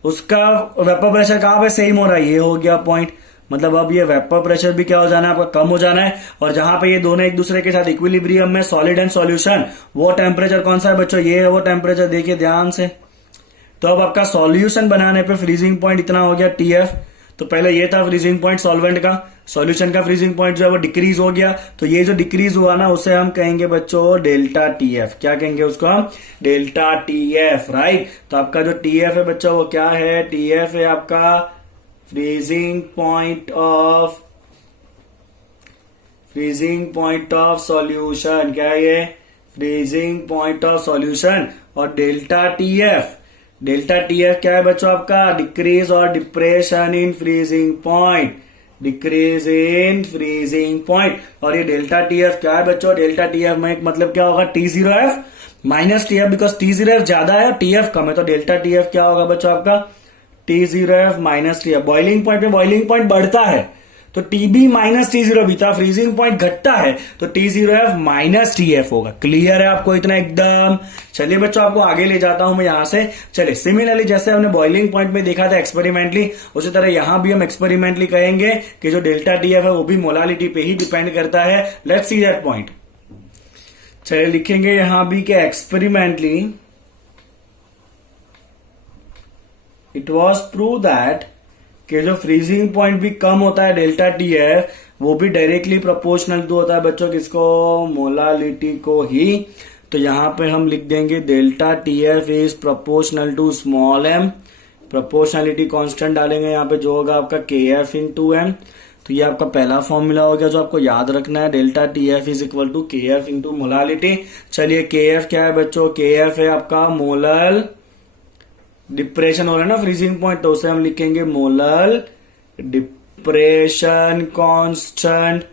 उसका वेपर प्रेशर कहां पे सेम हो रहा है? ये हो गया पॉइंट। मतलब अब ये वेपर प्रेशर भी क्या हो जाना है आपका? कम हो जाना है। और जहां पे ये दोनों एक दूसरे के साथ इक्विलिब्रियम में सॉलिड एंड सॉल्यूशन, वो टेम्परेचर कौन सा है बच्चों? ये है वो टेम्परेचर। देखिए ध्यान से। तो अब आपका सॉल्यूशन बनाने पे फ्रीजिंग पॉइंट इतना हो गया TF। तो पहले ये था फ्रीजिंग पॉइंट सॉल्वेंट का। सॉल्यूशन का फ्रीजिंग पॉइंट जो है वो डिक्रीज हो गया। तो ये जो डिक्रीज हुआ ना उसे हम कहेंगे बच्चों डेल्टा TF। क्या कहेंगे उसको हम? Delta TF, right. तो आपका जो TF है बच्चों वो क्या है? TF है आपका फ्रीजिंग पॉइंट ऑफ सॉल्यूशन। क्या है ये? Freezing point of solution. और डेल्टा TF क्या है बच्चों आपका? डिक्रीज और depression in freezing point. Decrease in freezing point. और ये डेल्टा TF क्या है बच्चों? डेल्टा TF में एक मतलब क्या होगा? T0F minus TF, because T0F ज्यादा है TF कम है। तो डेल्टा TF क्या होगा बच्चों आपका? T0F minus TF। Boiling point में बॉइलिंग पॉइंट बढ़ता है तो TB माइनस T0 था। फ्रीजिंग पॉइंट घटता है तो T0F माइनस TF होगा। क्लियर है आपको इतना एकदम? चलिए बच्चों, आपको आगे ले जाता हूं मैं यहां से। चलिए, सिमिलरली जैसे हमने बॉइलिंग पॉइंट में देखा था एक्सपेरिमेंटली, उसी तरह यहां भी हम एक्सपेरिमेंटली कहेंगे कि जो डेल्टा TF है वो भी मोलालिटी पे ही डिपेंड करता है। Let's see that point. चलिए लिखेंगे यहां भी कि experimentally it was prove that कि जो फ्रीजिंग पॉइंट भी कम होता है डेल्टा टी एफ, वो भी डायरेक्टली प्रोपोर्शनल टू होता है बच्चों किसको, मोलालिटी को ही। तो यहां पे हम लिख देंगे delta T F is proportional to small M, proportionality constant डालेंगे यहाँ पे जो होगा आपका के एफ इंटू एम। तो ये आपका पहला फॉर्मूला हो गया जो आपको याद रखना है, delta T F is equal to K F into molality. चलिए के एफ क्या है बच्चों, के एफ है आपका मोलल डिप्रेशन हो रहा है ना फ्रीजिंग पॉइंट, तो उसे हम लिखेंगे मोलल डिप्रेशन कांस्टेंट।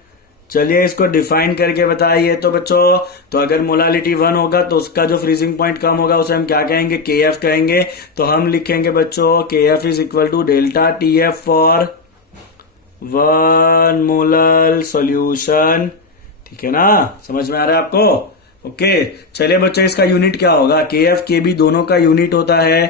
चलिए इसको डिफाइन करके बताइए तो बच्चों, तो अगर मोलालिटी 1 होगा तो उसका जो फ्रीजिंग पॉइंट कम होगा उसे हम क्या कहेंगे, के एफ कहेंगे। तो हम लिखेंगे बच्चों K F is equal to delta T F for 1 molal solution. ठीक है ना, समझ में आ रहा है आपको? ओके चलिए बच्चों इसका यूनिट क्या होगा, के एफ के बी दोनों का यूनिट होता है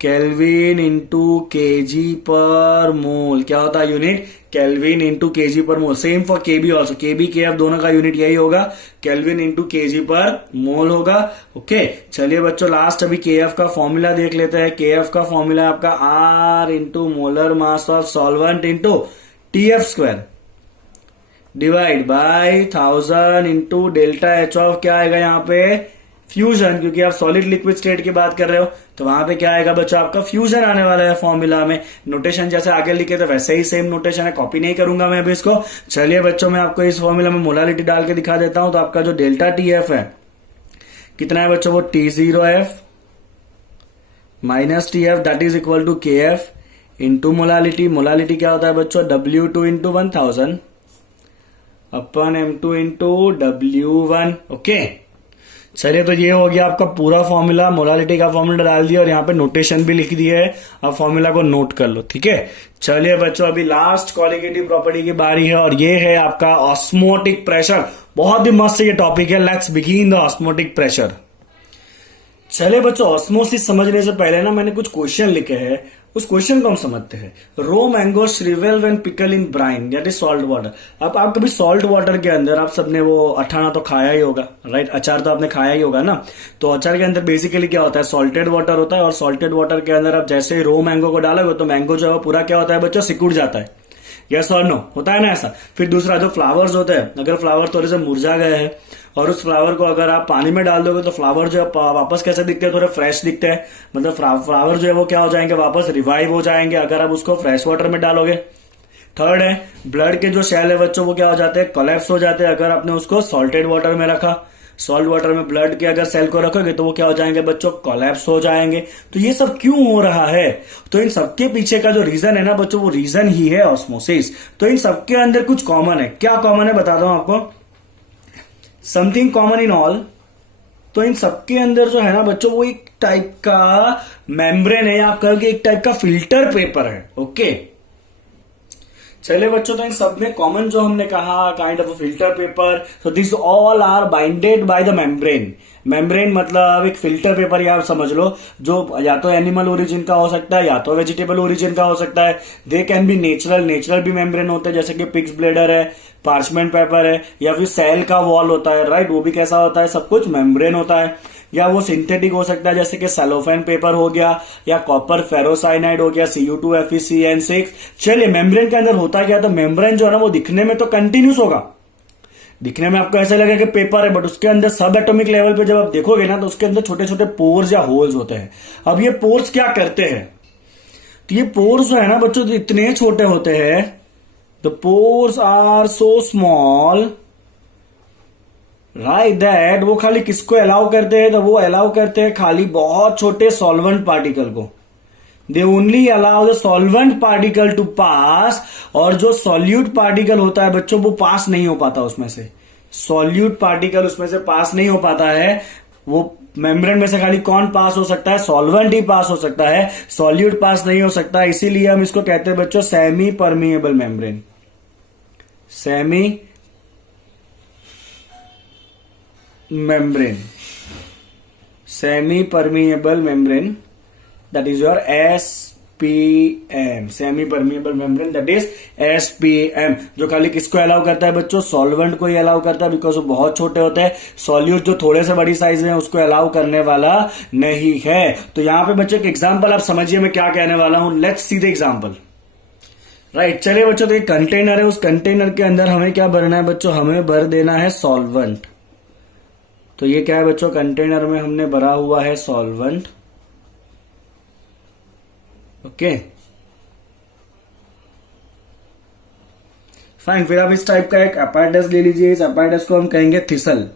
केल्विन इंटू केजी पर मोल। क्या होता है यूनिट, केल्विन इंटू केजी पर मोल। सेम फॉर केबी ऑल्सो, केबी के एफ दोनों का यूनिट यही होगा, केल्विन इंटू केजी पर मोल होगा। ओके चलिए बच्चों लास्ट अभी के एफ का फॉर्मूला देख लेते हैं। के एफ का फॉर्मूला आपका R into molar mass of solvent into T F square divide by 1000 into delta H of क्या आएगा यहाँ पे, फ्यूजन, क्योंकि आप सॉलिड लिक्विड स्टेट की बात कर रहे हो तो वहां पे क्या आएगा बच्चों, आपका फ्यूजन आने वाला है फॉर्मूला में। नोटेशन जैसे आगे लिखे थे वैसे ही सेम नोटेशन है, कॉपी नहीं करूंगा मैं अभी इसको। चलिए बच्चों मैं आपको इस फॉर्मूला में मोलालिटी डाल के दिखा देता हूं। तो आपका जो डेल्टा टी एफ है कितना है बच्चों, वो T0 F minus T F that is equal to K F into molality. Molality क्या होता है बच्चों, W2 into 1000 upon M2 into W1। Okay चलिए तो ये हो गया आपका पूरा फॉर्मूला, मोलालिटी का फॉर्मूला डाल दिया और यहाँ पे नोटेशन भी लिख दिया है। अब फॉर्मूला को नोट कर लो, ठीक है। चलिए बच्चों अभी लास्ट कॉलिगेटिव प्रॉपर्टी की बारी है और ये है आपका ऑस्मोटिक प्रेशर। बहुत ही मस्त ये टॉपिक है, let's begin the osmotic pressure. चलिए बच्चों ऑस्मोसिस समझने से पहले ना मैंने कुछ क्वेश्चन लिखे हैं, उस क्वेश्चन को हम समझते हैं। Raw mango shrivel when pickle in brine that is salt water. अब आप कभी सॉल्ट वाटर के अंदर आप सबने वो अठाना तो खाया ही होगा, राइट, अचार तो आपने खाया ही होगा ना। तो अचार के अंदर बेसिकली क्या होता है, सॉल्टेड वाटर होता है और सॉल्टेड वाटर के अंदर आप जैसे ही रो मैंगो को डालोगे तो मैंगो जो है पूरा क्या होता है बच्चों, सिकुड़ जाता है। यस और नो, होता है ना ऐसा। फिर दूसरा जो फ्लावर्स होते हैं, अगर फ्लावर थोड़े से मुरझा गए हैं और उस फ्लावर को अगर आप पानी में डाल दोगे तो फ्लावर जो है वापस कैसे दिखते हैं, थोड़े फ्रेश दिखते हैं। मतलब फ्लावर जो है वो क्या हो जाएंगे, वापस रिवाइव हो जाएंगे अगर आप उसको फ्रेश वाटर में डालोगे। थर्ड है ब्लड के जो सेल है बच्चों वो क्या हो जाते हैं, कोलैप्स हो जाते हैं अगर आपने उसको सॉल्टेड वाटर में रखा। सॉल्ट वाटर में ब्लड के अगर सेल को रखोगे तो वो क्या हो जाएंगे बच्चों, कोलैप्स हो जाएंगे। तो ये सब क्यों हो रहा है, तो इन सबके पीछे का जो रीजन है ना बच्चों, वो रीजन ही है ऑस्मोसिस। तो इन सबके अंदर कुछ कॉमन है। क्या कॉमन है बताता हूं आपको, समथिंग कॉमन इन ऑल। तो इन सबके अंदर जो है ना बच्चों, वो एक टाइप का मेम्ब्रेन है, आप कहोगे एक टाइप का फिल्टर पेपर है। ओके चलिए बच्चों, तो इन सब में कॉमन जो हमने कहा kind of filter paper, so this all are binded by the membrane. Membrane मतलब एक फिल्टर पेपर या आप समझ लो, जो या तो एनिमल ओरिजिन का हो सकता है या तो वेजिटेबल ओरिजिन का हो सकता है। दे कैन बी नेचुरल भी मेम्ब्रेन होते हैं, जैसे कि पिग्स ब्लेडर है, पार्चमेंट पेपर है, या फिर सेल का वॉल होता है, राइट, वो भी कैसा होता है, सब कुछ मेम्ब्रेन होता है। या वो सिंथेटिक हो सकता है, जैसे कि सेलोफेन पेपर हो गया, या कॉपर फेरोसाइनाइड हो गया, Cu2FeCN6। चलिए मेम्ब्रेन के अंदर होता क्या, तो मेम्ब्रेन जो है ना वो दिखने में तो कंटिन्यूस होगा, दिखने में आपको ऐसा लगेगा कि पेपर है, बट उसके अंदर सब एटॉमिक लेवल पे जब आप देखोगे ना तो उसके अंदर छोटे छोटे पोर्स या होल्स होते हैं। अब ये पोर्स क्या करते हैं, तो ये पोर्स जो है ना बच्चों तो इतने छोटे होते हैं, the pores are so small right that वो खाली किसको अलाउ करते हैं, तो वो अलाउ करते हैं खाली बहुत छोटे सॉल्वेंट पार्टिकल को। They only allow the solvent particle to pass, और जो सॉल्यूट पार्टिकल होता है बच्चों वो पास नहीं हो पाता उसमें से, सॉल्यूट पार्टिकल उसमें से पास नहीं हो पाता है। वो मेम्ब्रेन में से खाली कौन पास हो सकता है, सॉल्वेंट ही पास हो सकता है, सॉल्यूट पास नहीं हो सकता। इसीलिए हम इसको कहते हैं बच्चों semi permeable membrane, semi membrane, semi permeable membrane, that is your SPM, semi permeable membrane, that is SPM, जो खाली किसको अलाउ करता है बच्चों, सॉल्वेंट को ही अलाउ करता है, बिकॉज वो बहुत छोटे होते हैं। सॉल्यूट जो थोड़े से बड़ी साइज में उसको अलाउ करने वाला नहीं है। तो यहां पे बच्चों एक एग्जांपल आप समझिए मैं क्या कहने वाला हूं। Let's see the example. Right, चलिए बच्चों, तो एक कंटेनर है, उस कंटेनर के अंदर हमें क्या भरना है बच्चों, हमें भर देना है सॉल्वेंट। तो ये क्या है बच्चों, कंटेनर में हमने भरा हुआ है सॉल्वेंट। ओके फाइन, फिर आप इस टाइप का एक अपैरेटस ले लीजिए। इस अपैरेटस को हम कहेंगे थिसल।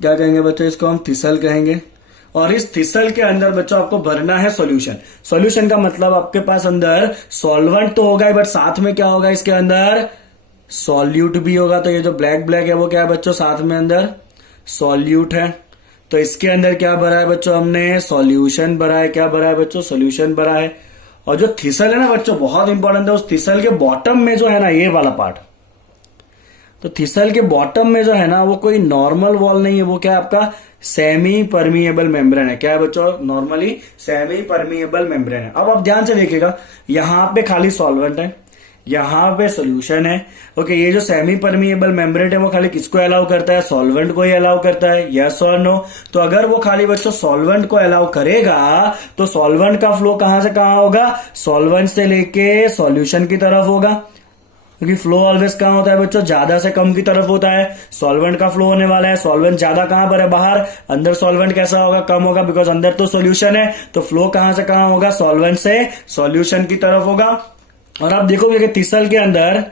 क्या कहेंगे बच्चों, इसको हम थिसल कहेंगे। और इस थिसल के अंदर बच्चों आपको भरना है सॉल्यूशन। सॉल्यूशन का मतलब आपके पास अंदर सॉल्वेंट तो होगा ही, बट साथ में क्या होगा, इसके अंदर सॉल्यूट भी होगा। तो ये जो ब्लैक ब्लैक है वो क्या है बच्चों, साथ में अंदर सॉल्यूट है। तो इसके अंदर क्या भरा है बच्चों, हमने सॉल्यूशन भरा है। क्या भरा है बच्चों, सॉल्यूशन भरा है। और जो थिसल है ना बच्चों, बहुत इंपॉर्टेंट है, उस थिसल के बॉटम में जो है ना, ये वाला पार्ट, तो थिसल के बॉटम में जो है ना, वो कोई नॉर्मल वॉल नहीं है, वो क्या है आपका सेमी परमिएबल मेम्ब्रेन है। क्या है बच्चों, नॉर्मली सेमी परमिएबल मेम्ब्रेन है। अब आप ध्यान से देखिएगा, यहां पे खाली सॉल्वेंट है, यहां पे सॉल्यूशन है। ओके, ये जो सेमी परमिएबल मेम्ब्रेन है वो खाली किसको अलाउ करता है, सॉल्वेंट को ही अलाउ करता है, यस और नो। तो अगर वो खाली बच्चों सॉल्वेंट को अलाउ करेगा तो सॉल्वेंट का फ्लो कहां से कहां होगा, सॉल्वेंट से लेके सॉल्यूशन की तरफ होगा। क्योंकि फ्लो ऑलवेज कहां होता है बच्चों, ज्यादा से कम की तरफ होता है। सॉल्वेंट का फ्लो होने वाला है, सॉल्वेंट ज्यादा कहां पर है, बाहर। अंदर सॉल्वेंट कैसा होगा, कम होगा, बिकॉज अंदर तो सॉल्यूशन है। तो फ्लो कहां से कहां होगा, सॉल्वेंट से सॉल्यूशन की तरफ होगा। और आप देखोगे कि थिसल के अंदर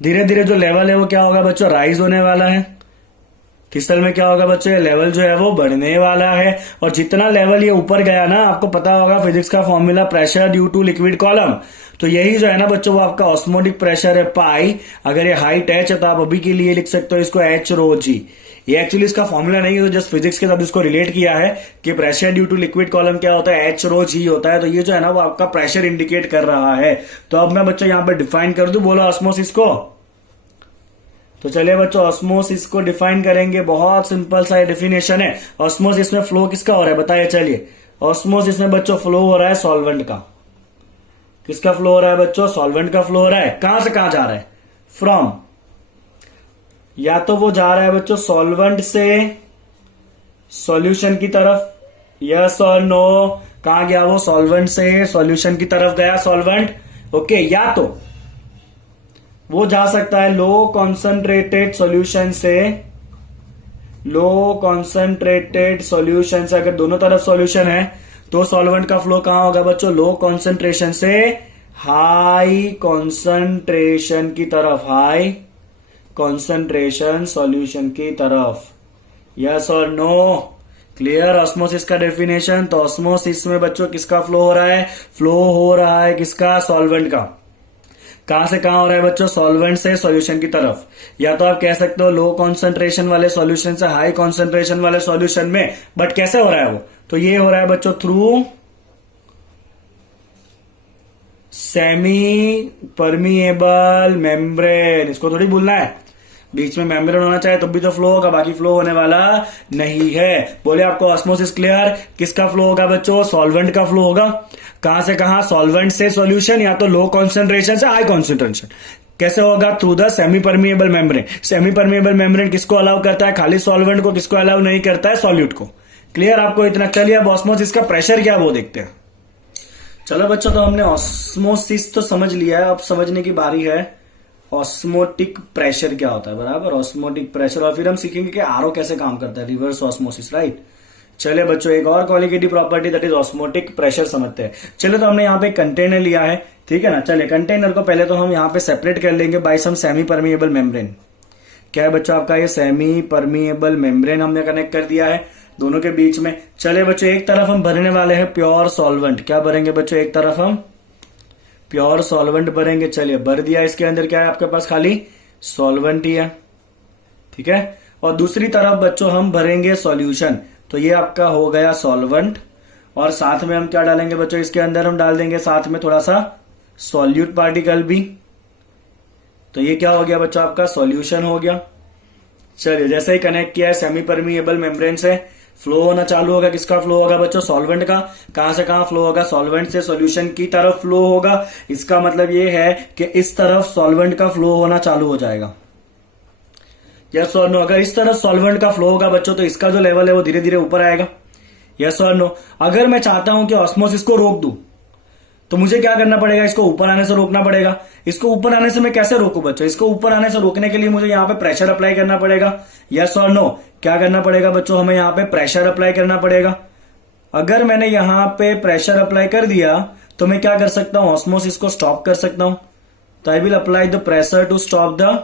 धीरे धीरे जो लेवल है वो क्या होगा बच्चों, राइज होने वाला है। थिसल में क्या होगा बच्चों, ये लेवल जो है वो बढ़ने वाला है। और जितना लेवल ये ऊपर गया ना, आपको पता होगा फिजिक्स का formula, pressure due to liquid column. तो यही जो है ना बच्चों, वो आपका ऑस्मोटिक प्रेशर है पाई। अगर ये हाइट एच है तो आप अभी के लिए लिख सकते हो इसको एच रो जी। ये एक्चुअली इसका फॉर्मूला नहीं है, तो जस्ट फिजिक्स के साथ इसको रिलेट किया है कि pressure due to liquid column क्या होता है, एच रो जी होता है। तो ये जो है ना वो आपका प्रेशर इंडिकेट कर रहा है। तो अब मैं बच्चों यहां पर डिफाइन कर दूं, बोलो ऑस्मोसिस को। तो चलिए बच्चों, ऑस्मोसिस को डिफाइन करेंगे। बहुत सिंपल सा डेफिनेशन है। ऑस्मोसिस में फ्लो किसका हो रहा है बताइए। चलिए, ऑस्मोसिस में बच्चों फ्लो हो रहा है सॉल्वेंट का। किसका फ्लो हो रहा है बच्चों, सॉल्वेंट का फ्लो हो रहा है। कहां से कहां जा रहा है, फ्रॉम, या तो वो जा रहा है बच्चों सॉल्वेंट से सॉल्यूशन की तरफ, यस और नो। कहां गया वो, सॉल्वेंट से सॉल्यूशन की तरफ गया सॉल्वेंट। ओके, या तो वो जा सकता है लो कॉन्सेंट्रेटेड सॉल्यूशन से, लो कॉन्सेंट्रेटेड सॉल्यूशन से। अगर दोनों तरफ सॉल्यूशन है तो सॉल्वेंट का फ्लो कहां होगा बच्चों, लो कॉन्सेंट्रेशन से हाई कॉन्सेंट्रेशन की तरफ, हाई कॉन्सेंट्रेशन सॉल्यूशन की तरफ, यस और नो। क्लियर ऑस्मोसिस का डेफिनेशन। तो ऑस्मोसिस में बच्चों किसका फ्लो हो रहा है, फ्लो हो रहा है किसका, सॉल्वेंट का। कहां से कहां हो रहा है बच्चों, सॉल्वेंट से सॉल्यूशन की तरफ। या तो आप कह सकते हो लो कॉन्सेंट्रेशन वाले सॉल्यूशन से हाई कॉन्सेंट्रेशन वाले सॉल्यूशन में। बट कैसे हो रहा है वो, तो ये हो रहा है बच्चों थ्रू सेमी परमिएबल मेम्ब्रेन। इसको थोड़ी भूलना है, बीच में मेम्ब्रेन होना चाहिए तब भी तो फ्लो होगा, बाकी फ्लो होने वाला नहीं है। बोले आपको ऑस्मोसिस क्लियर। किसका फ्लो होगा बच्चों, सॉल्वेंट का फ्लो होगा। कहां से कहां, सॉल्वेंट से सॉल्यूशन, या तो लो कॉन्सेंट्रेशन से हाई कॉन्सेंट्रेशन। कैसे होगा, through the semi permeable membrane. Semi permeable membrane किसको अलाउ करता है, खाली सॉल्वेंट को। किसको अलाउ नहीं करता है, सॉल्यूट को। क्लियर आपको इतना। चलिए अब ऑस्मोसिस का प्रेशर क्या वो देखते हैं। चलो बच्चों, तो हमने ऑस्मोसिस तो समझ लिया है, अब समझने की बारी है ऑस्मोटिक प्रेशर क्या होता है। बराबर, ऑस्मोटिक प्रेशर। और फिर हम सीखेंगे कि आरओ कैसे काम करता है, रिवर्स ऑस्मोसिस। राइट, चलिए बच्चों, एक और qualitative property that is osmotic pressure समझते हैं। चलिए, तो हमने यहाँ पे कंटेनर लिया है, ठीक है ना। चलिए, कंटेनर को पहले तो हम यहाँ पे सेपरेट कर लेंगे बाय सम सेमी परमिएबल मेम्ब्रेन। क्या है बच्चों आपका, ये सेमी परमिएबल मेम्ब्रेन हमने कनेक्ट कर दिया है दोनों के बीच में। चलिए बच्चों, एक तरफ हम भरने वाले हैं प्योर सॉल्वेंट। क्या भरेंगे बच्चों, एक तरफ हम प्योर सॉल्वेंट भरेंगे। चलिए, भर दिया। इसके अंदर क्या है आपके पास, खाली सॉल्वेंट ही है, ठीक है। और दूसरी तरफ बच्चों हम भरेंगे सॉल्यूशन। तो ये आपका हो गया सॉल्वेंट, और साथ में हम क्या डालेंगे बच्चों, इसके अंदर हम डाल देंगे साथ में थोड़ा सा सॉल्यूट पार्टिकल भी। तो ये क्या हो गया बच्चों, आपका सॉल्यूशन हो गया। चलिए, जैसे ही कनेक्ट किया है सेमी परमिएबल मेम्ब्रेन से, फ्लो होना चालू होगा, किसका फ्लो होगा बच्चों? सॉल्वेंट का। कहां से कहां फ्लो होगा? सॉल्वेंट से सॉल्यूशन की तरफ फ्लो होगा। इसका मतलब ये है कि इस तरफ सॉल्वेंट का फ्लो होना चालू हो जाएगा। यस और नो? अगर इस तरफ सॉल्वेंट का फ्लो होगा बच्चों तो इसका जो लेवल है वो धीरे धीरे ऊपर आएगा। यस और नो? अगर मैं चाहता हूं कि ऑस्मोसिस को रोक दूं तो मुझे क्या करना पड़ेगा? इसको ऊपर आने से रोकना पड़ेगा। इसको ऊपर आने से मैं कैसे रोकूं बच्चों? इसको ऊपर आने से रोकने के लिए मुझे यहां पे प्रेशर अप्लाई करना पड़ेगा। यस और नो? क्या करना पड़ेगा बच्चों? हमें यहां पे प्रेशर अप्लाई करना पड़ेगा। अगर मैंने यहां पे प्रेशर अप्लाई कर दिया तो मैं क्या कर सकता हूं? ऑस्मोसिस को स्टॉप कर सकता हूं। तो I will apply the pressure to stop the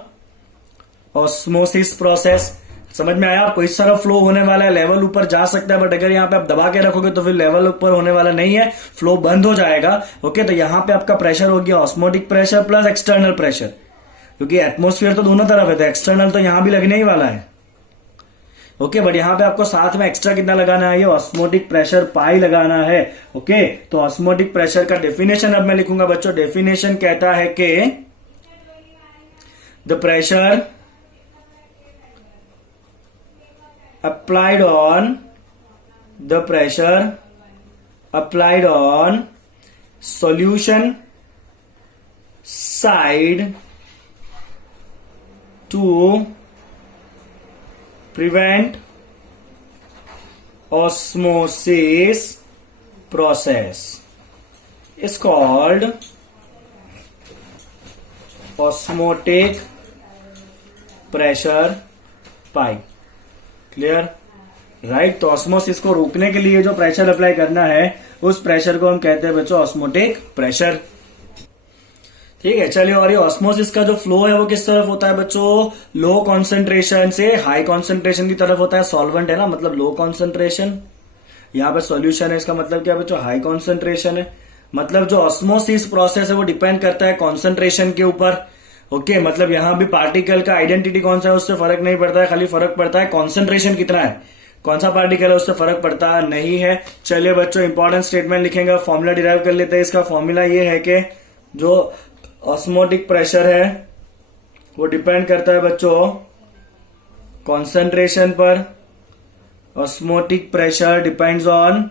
osmosis process. समझ में आया आपको? इस तरफ फ्लो होने वाला है, लेवल ऊपर जा सकता है, बट अगर यहाँ पे आप दबा के रखोगे तो फिर लेवल ऊपर होने वाला नहीं है, फ्लो बंद हो जाएगा। ओके, तो यहाँ पे आपका प्रेशर हो गया osmotic pressure plus external pressure, क्योंकि एटमोस्फियर तो दोनों तरफ है, तो एक्सटर्नल तो यहां भी लगने ही वाला है। ओके, बट यहाँ पे आपको साथ में एक्स्ट्रा कितना लगाना है? ये ऑस्मोटिक प्रेशर पाई लगाना है। ओके, तो ऑस्मोटिक प्रेशर का डेफिनेशन अब मैं लिखूंगा बच्चों। डेफिनेशन कहता है कि the pressure applied on solution side to prevent osmosis process is called osmotic pressure pi। Clear? Right. तो ऑस्मोसिस को रोकने के लिए जो प्रेशर अप्लाई करना है उस प्रेशर को हम कहते हैं बच्चों ऑस्मोटिक प्रेशर। ठीक है, चलिए। और ये ऑस्मोसिस का जो फ्लो है वो किस तरफ होता है बच्चों? लो कॉन्सेंट्रेशन से हाई कॉन्सेंट्रेशन की तरफ होता है। सॉल्वेंट है ना, मतलब लो कॉन्सेंट्रेशन। यहाँ पे सॉल्यूशन है, इसका मतलब क्या बच्चों? हाई कॉन्सेंट्रेशन है। मतलब जो ऑस्मोसिस प्रोसेस है वो डिपेंड करता है कॉन्सेंट्रेशन के ऊपर। ओके, मतलब यहां भी पार्टिकल का आइडेंटिटी कौन सा है उससे फर्क नहीं पड़ता है, खाली फर्क पड़ता है कॉन्सेंट्रेशन कितना है। कौन सा पार्टिकल है उससे फर्क पड़ता नहीं है। चलिए बच्चों, इंपॉर्टेंट स्टेटमेंट लिखेंगे, फॉर्मूला डिराइव कर लेते हैं। इसका फॉर्मूला ये है कि जो ऑस्मोटिक प्रेशर है वो डिपेंड करता है बच्चों कॉन्सेंट्रेशन पर। Osmotic pressure depends on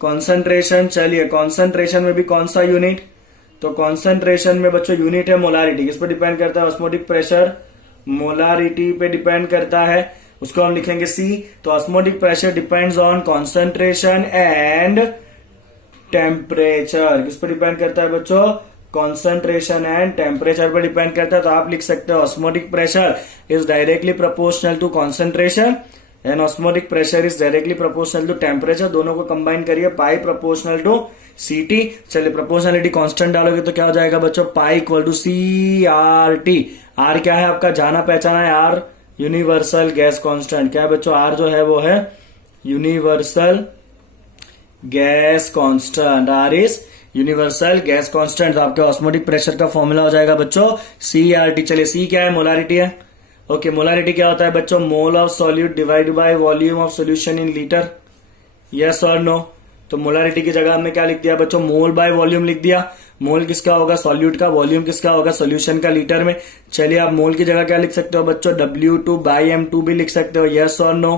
concentration. चलिए, कॉन्सेंट्रेशन में भी कौन सा यूनिट? तो कॉन्सेंट्रेशन में बच्चों यूनिट है मोलारिटी। किस पर डिपेंड करता है? ऑस्मोटिक प्रेशर मोलारिटी पे डिपेंड करता है, उसको हम लिखेंगे C। तो osmotic pressure depends on concentration and temperature. किस पर डिपेंड करता है बच्चों? कॉन्सेंट्रेशन एंड टेम्परेचर पर डिपेंड करता है। तो आप लिख सकते हो osmotic pressure is directly proportional to concentration and osmotic pressure is directly proportional to temperature. दोनों को कंबाइन करिए, पाई प्रोपोर्शनल टू CT। चलिए, प्रोपोर्शनलिटी कांस्टेंट डालोगे तो क्या हो जाएगा बच्चों? Pi equal to CRT। R क्या है आपका? जाना पहचाना है, R यूनिवर्सल गैस कांस्टेंट। क्या है बच्चों? R जो है वो है universal gas constant. R is universal gas constant. तो आपके ऑस्मोटिक प्रेशर का फॉर्मूला हो जाएगा बच्चों CRT। चलिए, C क्या है? मोलारिटी है। ओके, मोलारिटी क्या होता है बच्चों? Mole of solute divide by volume of solution in litre. Yes और नो? तो मोलारिटी की जगह हमने क्या लिख दिया बच्चों? मोल बाय वॉल्यूम लिख दिया। मोल किसका होगा? सॉल्यूट का। वॉल्यूम किसका होगा? सॉल्यूशन का लीटर में। चलिए, आप मोल की जगह क्या लिख सकते हो बच्चों? W2 बाई M2 भी लिख सकते हो। यस और no?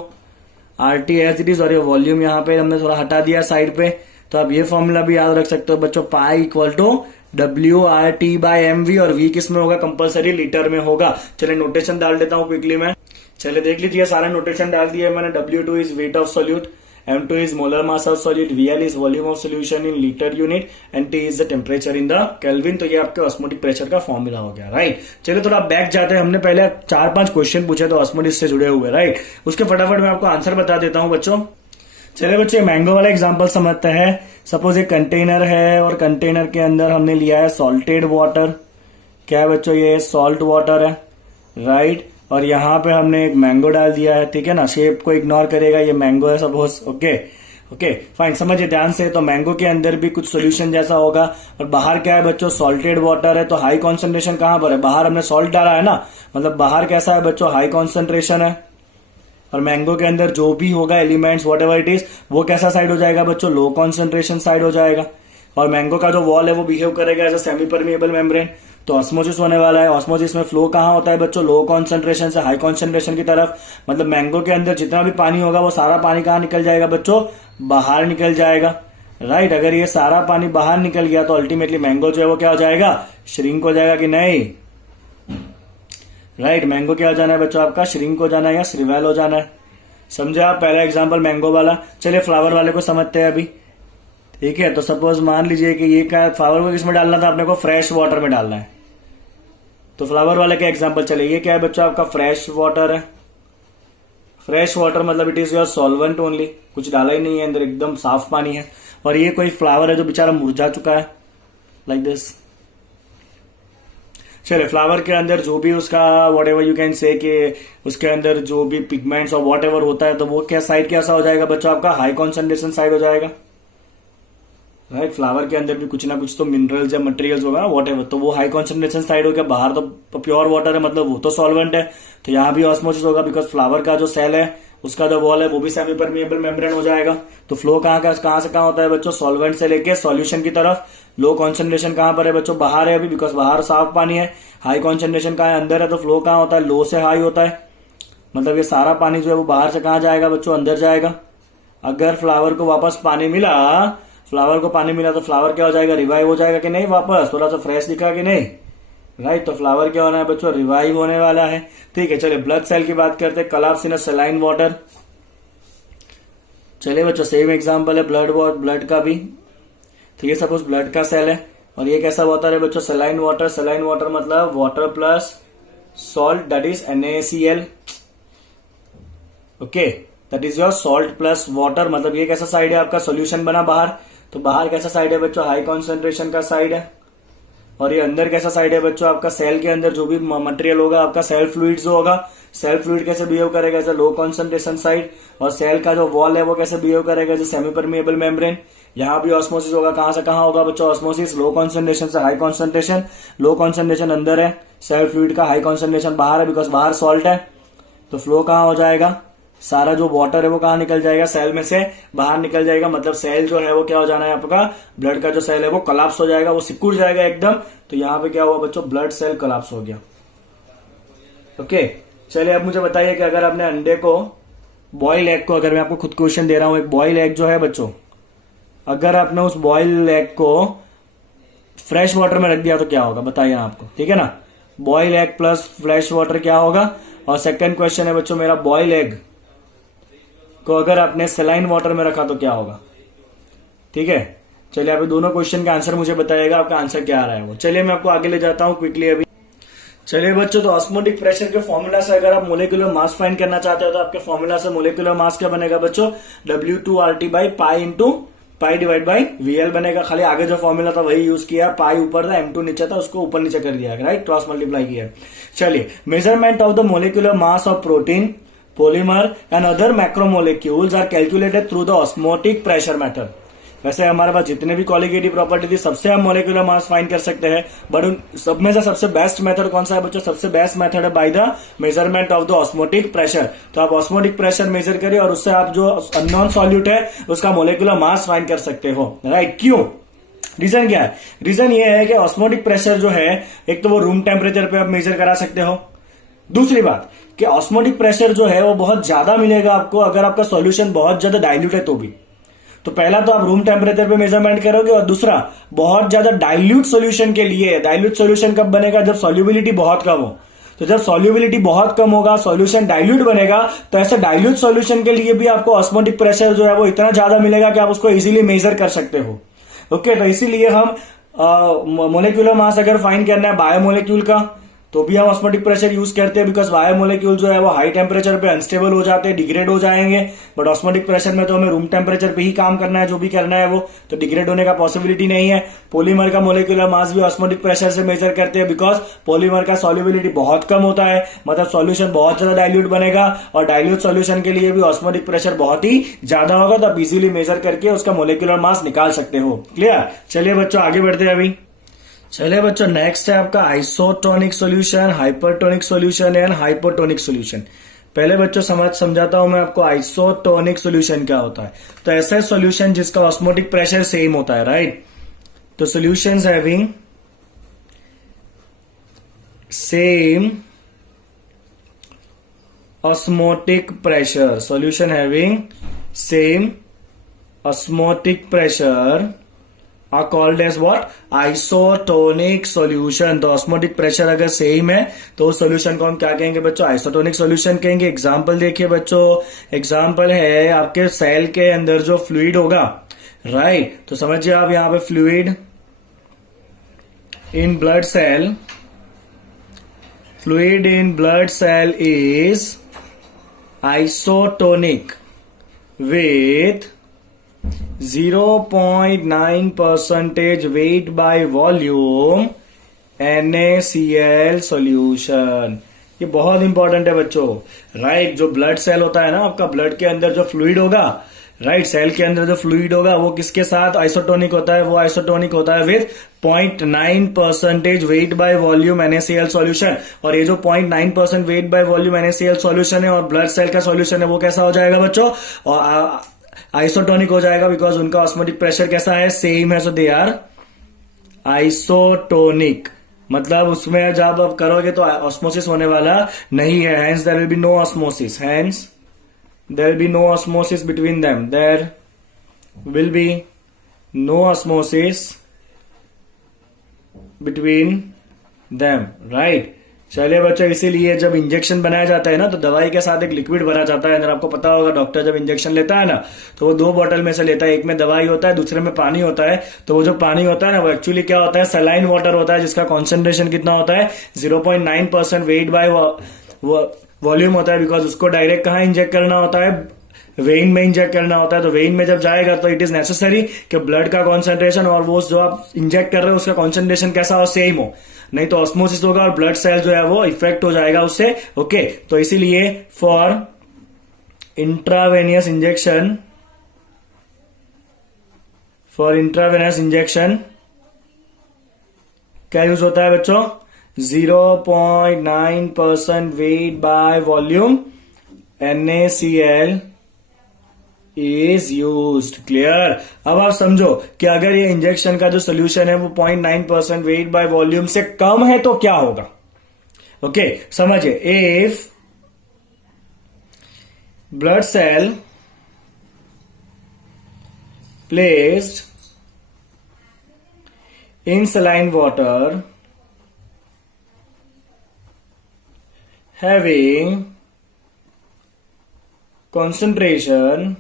RT as it is. और ये वॉल्यूम यहाँ पे हमने थोड़ा हटा दिया साइड पे, तो आप ये फॉर्मूला भी याद रख सकते हो बच्चों, pi equal to WRT by MV। और V किस में होगा? कंपलसरी लीटर में होगा। चलिए, नोटेशन डाल देता हूं क्विकली मैं। चलिए देख लीजिए, सारा नोटेशन डाल दिया मैंने। W2 is weight of solute, M2 is molar mass of solute, VL is volume of solution in liter unit and T is the temperature in the Kelvin। तो ये आपके ऑस्मोटिक प्रेशर का फॉर्मूला हो गया। Right, चलिए थोड़ा back जाते हैं। हमने पहले 4-5 क्वेश्चन पूछे तो ऑस्मोटिक से जुड़े हुए। राइट, उसके फटाफट मैं आपको आंसर बता देता हूं बच्चों। चलिए बच्चों, मैंगो वाला एग्जांपल समझते हैं। सपोज एक कंटेनर है और कंटेनर के अंदर हमने लिया है सॉल्टेड वाटर। क्या है बच्चों? ये सॉल्ट वाटर है। राइट, और यहाँ पे हमने एक मैंगो डाल दिया है। ठीक है ना, शेप को इग्नोर करेगा, ये मैंगो है सपोज। ओके ओके फाइन, समझिए ध्यान से। तो मैंगो के अंदर भी कुछ सोल्यूशन जैसा होगा और बाहर क्या है बच्चों? सॉल्टेड वाटर है। तो हाई कॉन्सेंट्रेशन कहां पर है? बाहर हमने सॉल्ट डाला है ना, मतलब बाहर कैसा है बच्चों? हाई कॉन्सेंट्रेशन है। और मैंगो के अंदर जो भी होगा elements what ever it is, वो कैसा साइड हो जाएगा बच्चों? लो कॉन्सेंट्रेशन साइड हो जाएगा। और मैंगो का जो वॉल है वो बिहेव करेगा as a semi permeable membrane. तो ऑस्मोसिस होने वाला है। ऑस्मोसिस में फ्लो कहाँ होता है बच्चों? लो कॉन्सेंट्रेशन से हाई कॉन्सेंट्रेशन की तरफ। मतलब मैंगो के अंदर जितना भी पानी होगा वो सारा पानी कहाँ निकल जाएगा बच्चों? बाहर निकल जाएगा, राइट। अगर ये सारा पानी बाहर निकल गया तो अल्टीमेटली मैंगो जो है वो क्या हो जाएगा? श्रिंक हो जाएगा कि नहीं? राइट, मैंगो क्या हो जाना है बच्चों आपका? श्रिंक हो जाना है या श्रिवेल हो जाना है। समझे आप? पहला एग्जांपल मैंगो वाला। चलिए फ्लावर वाले को समझते हैं अभी, ठीक है। तो सपोज मान लीजिए कि ये क्या, फ्लावर को किसमें डालना था अपने को? फ्रेश वाटर में डालना है। तो फ्लावर वाले का एग्जांपल चलिए, ये क्या है बच्चों आपका? फ्रेश वाटर है। फ्रेश वाटर मतलब it is your solvent only, कुछ डाला ही नहीं है अंदर, एकदम साफ पानी है। और ये कोई फ्लावर है जो बेचारा मुरझा चुका है, लाइक दिस। चलिए फ्लावर के अंदर जो भी उसका what ever you can say कि उसके अंदर जो भी पिगमेंट्स और वॉट एवर होता है, तो वो क्या साइड कैसा हो जाएगा बच्चों आपका? हाई कॉन्सेंट्रेशन साइड हो जाएगा, राइट। फ्लावर के अंदर भी कुछ ना कुछ तो मिनरल्स या मटेरियल्स होगा ना, वॉट एवर, तो वो हाई कॉन्सेंट्रेशन साइड हो गया। बाहर तो प्योर वाटर है, मतलब वो तो सॉल्वेंट है। तो यहाँ भी ऑस्मोसिस होगा, बिकॉज फ्लावर का जो सेल है उसका जो वॉल है वो भी सेमी परमिएबल मेम्ब्रेन हो जाएगा। तो फ्लो कहाँ से कहाँ होता है बच्चों? सॉल्वेंट से लेके सॉल्यूशन की तरफ। लो कॉन्सेंट्रेशन कहाँ पर है बच्चों? बाहर है अभी, बिकॉज बाहर साफ पानी है। हाई कॉन्सेंट्रेशन कहाँ है? अंदर है। तो फ्लो कहाँ होता है? लो से हाई होता है। मतलब ये सारा पानी जो है वो बाहर से कहाँ जाएगा बच्चों? अंदर जाएगा। अगर फ्लावर को वापस पानी मिला, फ्लावर को पानी मिला तो फ्लावर क्या हो जाएगा? रिवाइव हो जाएगा कि नहीं? वापस थोड़ा सा फ्रेश दिखा कि नहीं, राइट। तो फ्लावर क्या होना है बच्चों? रिवाइव होने वाला है, ठीक है। चलिए ब्लड सेल की बात करते हैं, collapse in a saline water. चलिए बच्चों सेम एग्जांपल है ब्लड का भी, ठीक है। सपोज ब्लड का सेल है और ये कैसा वाटर है बच्चों? Saline water. सलाइन वाटर मतलब water plus salt, that is NaCl, okay. That is your salt plus water. मतलब ये कैसा साइड है आपका? सोल्यूशन बना बाहर। तो बाहर कैसा साइड है बच्चों? हाई कॉन्सेंट्रेशन का साइड है। और ये अंदर कैसा साइड है बच्चों आपका? सेल के अंदर जो भी मटेरियल होगा आपका, सेल फ्लूइड जो होगा, सेल फ्लूइड कैसे बिहेव करेगा? As low concentration side. और सेल का जो वॉल है वो कैसे बिहेव करेगा? As semi permeable membrane. यहाँ भी ऑस्मोसिस होगा, कहां से कहां होगा बच्चों? ऑस्मोसिस लो कॉन्सेंट्रेशन से हाई कॉन्सेंट्रेशन। लो कॉन्सेंट्रेशन अंदर है सेल फ्लूइड का, हाई कॉन्सेंट्रेशन बाहर है, बिकॉज बाहर सॉल्ट है। तो फ्लो कहां हो जाएगा? सारा जो वाटर है वो कहां निकल जाएगा? सेल में से बाहर निकल जाएगा। मतलब सेल जो है वो क्या हो जाना है आपका? ब्लड का जो सेल है वो कोलैप्स हो जाएगा, वो सिकुड़ जाएगा एकदम। तो यहाँ पे क्या हुआ बच्चों? ब्लड सेल कोलैप्स हो गया, ओके। चलिए अब मुझे बताइए कि अगर आपने अंडे को, बॉइल्ड एग को, अगर मैं आपको खुद क्वेश्चन दे रहा हूं, एक बॉइल्ड एग जो है बच्चों, अगर आपने उस बॉइल्ड एग को फ्रेश वाटर में रख दिया तो क्या होगा? बताइए आपको, ठीक है ना। Boiled egg plus fresh water क्या होगा? और सेकंड क्वेश्चन है बच्चों मेरा, बॉइल्ड एग को अगर आपने सलाइन वाटर में रखा तो क्या होगा? ठीक है। चलिए आप दोनों क्वेश्चन का आंसर मुझे बताइएगा, आपका आंसर क्या आ रहा है वो। चलिए मैं आपको आगे ले जाता हूं क्विकली अभी। चलिए बच्चों, तो ऑस्मोटिक प्रेशर के फॉर्मूला से अगर आप मोलिकुलर मास फाइंड करना चाहते हो तो आपके फॉर्मूला से मोलिकुलर मास क्या बनेगा बच्चों? W2RT by pi into pi divide by VL बनेगा। खाली आगे जो फॉर्मूला था वही यूज किया, पाई ऊपर था, M2 नीचे था, उसको ऊपर नीचे कर दिया, राइट, क्रॉस मल्टीप्लाई किया। चलिए, measurement of the molecular mass of protein, polymer and other macromolecules are calculated through the osmotic pressure method। वैसे हमारे पास जितने भी कोलिगेटिव प्रॉपर्टी थी सबसे हम मोलिकुलर मास फाइंड कर सकते हैं, बट उन सब में से सबसे बेस्ट मेथड कौन सा है बच्चों? सबसे बेस्ट मेथड है by the measurement of the osmotic pressure. तो आप ऑस्मोटिक प्रेशर मेजर करिए और उससे आप जो अननोन सॉल्यूट है उसका मोलिकुलर मास फाइंड कर सकते हो, राइट। क्यों? रीजन क्या है? रीजन ये है कि ऑस्मोटिक प्रेशर जो है, एक तो वो रूम टेम्परेचर पे आप मेजर करा सकते हो। दूसरी बात कि ऑस्मोटिक प्रेशर जो है वो बहुत ज्यादा मिलेगा आपको अगर आपका सॉल्यूशन बहुत ज्यादा डाइल्यूट है तो भी। तो पहला तो आप रूम टेम्परेचर पे मेजरमेंट करोगे, और दूसरा बहुत ज्यादा डाइल्यूट सॉल्यूशन के लिए, डाइल्यूट सॉल्यूशन कब बनेगा? जब सॉल्युबिलिटी बहुत कम हो। तो जब सॉल्युबिलिटी बहुत कम होगा, सॉल्यूशन डाइल्यूट बनेगा, तो ऐसे डाइल्यूट सॉल्यूशन के लिए भी आपको ऑस्मोटिक प्रेशर जो है वो इतना ज्यादा मिलेगा कि आप उसको इजीली मेजर कर सकते हो, ओके। तो इसीलिए हम मोलिकुलर मास अगर फाइंड करना है बायोमोलिक्यूल का तो भी हम ऑस्मोटिक प्रेशर यूज करते हैं, बिकॉज बायोमोलिक्यूल जो है वो हाई टेम्परेचर पे अनस्टेबल हो जाते हैं, डिग्रेड हो जाएंगे। बट ऑस्मोटिक प्रेशर में तो हमें रूम टेम्परेचर पे ही काम करना है, जो भी करना है वो, तो डिग्रेड होने का पॉसिबिलिटी नहीं है। पॉलीमर का मोलिकुलर मास भी ऑस्मोटिक प्रेशर से मेजर करते हैं, बिकॉज पॉलीमर का सॉल्युबिलिटी बहुत कम होता है, मतलब सॉल्यूशन बहुत ज्यादा डाइल्यूट बनेगा, और डाइल्यूट सॉल्यूशन के लिए भी ऑस्मोटिक प्रेशर बहुत ही ज्यादा होगा, तो आप इजीली मेजर करके उसका मोलिकुलर मास निकाल सकते हो। क्लियर? चलिए बच्चों आगे बढ़ते हैं अभी। चलिए बच्चों, नेक्स्ट है आपका isotonic solution, hypertonic solution and hypotonic solution. पहले बच्चों समझाता हूं मैं आपको आइसोटोनिक सॉल्यूशन क्या होता है। तो ऐसा सॉल्यूशन जिसका ऑस्मोटिक प्रेशर सेम होता है, राइट। तो solutions having same osmotic pressure, solution having same osmotic pressure are called as what? Isotonic solution। तो osmotic pressure अगर सेम है तो उस solution को हम क्या कहेंगे बच्चों? isotonic solution कहेंगे। एग्जाम्पल देखिए बच्चों, एग्जाम्पल है आपके सेल के अंदर जो फ्लूइड होगा, राइट तो समझिए आप यहाँ पे fluid in blood cell, fluid in blood cell is isotonic with 0.9% weight by volume NaCl solution। ये बहुत इंपॉर्टेंट है बच्चों, राइट जो ब्लड सेल होता है ना आपका, ब्लड के अंदर जो फ्लूइड होगा, राइट सेल के अंदर जो फ्लूइड होगा वो किसके साथ आइसोटोनिक होता है? वो आइसोटोनिक होता है with 0.9% weight by volume NaCl solution. और ये जो 0.9% weight by volume NaCl solution है और ब्लड सेल का सॉल्यूशन है, वो कैसा हो जाएगा बच्चों? और आइसोटोनिक हो जाएगा बिकॉज उनका ऑस्मोटिक प्रेशर कैसा है? सेम है, सो दे आर आइसोटोनिक। मतलब उसमें जब आप करोगे तो ऑस्मोसिस होने वाला नहीं है, hence there will be no osmosis, hence there will be no osmosis between them, there will be no osmosis between them, right? चलिए बच्चों, इसीलिए जब इंजेक्शन बनाया जाता है ना तो दवाई के साथ एक लिक्विड भरा जाता है अंदर। आपको पता होगा डॉक्टर जब इंजेक्शन लेता है ना तो वो 2 बॉटल में से लेता है, एक में दवाई होता है, दूसरे में पानी होता है। तो वो जो पानी होता है ना वो एक्चुअली क्या होता है? सलाइन वाटर होता है, जिसका कॉन्सेंट्रेशन कितना होता है? 0.9% वेट बाय वॉल्यूम होता है। बिकॉज उसको डायरेक्ट कहाँ इंजेक्ट करना होता है? वेन में इंजेक्ट करना होता है। तो वेन में जब जाएगा तो इट इज नेसेसरी कि ब्लड का कॉन्सेंट्रेशन और वो जो आप इंजेक्ट कर रहे हो उसका कॉन्सेंट्रेशन कैसा हो? सेम हो, नहीं तो ऑस्मोसिस होगा और ब्लड सेल जो है वो इफेक्ट हो जाएगा उससे। ओके, तो इसीलिए फॉर इंट्रावेनियस इंजेक्शन क्या यूज होता है बच्चों? 0.9% weight by volume NaCl is used. Clear? अब आप समझो कि अगर ये इंजेक्शन का जो सोल्यूशन है वो 0.9% वेट बाय वॉल्यूम से कम है तो क्या होगा? ओके, समझिए, if blood cell placed in saline water having concentration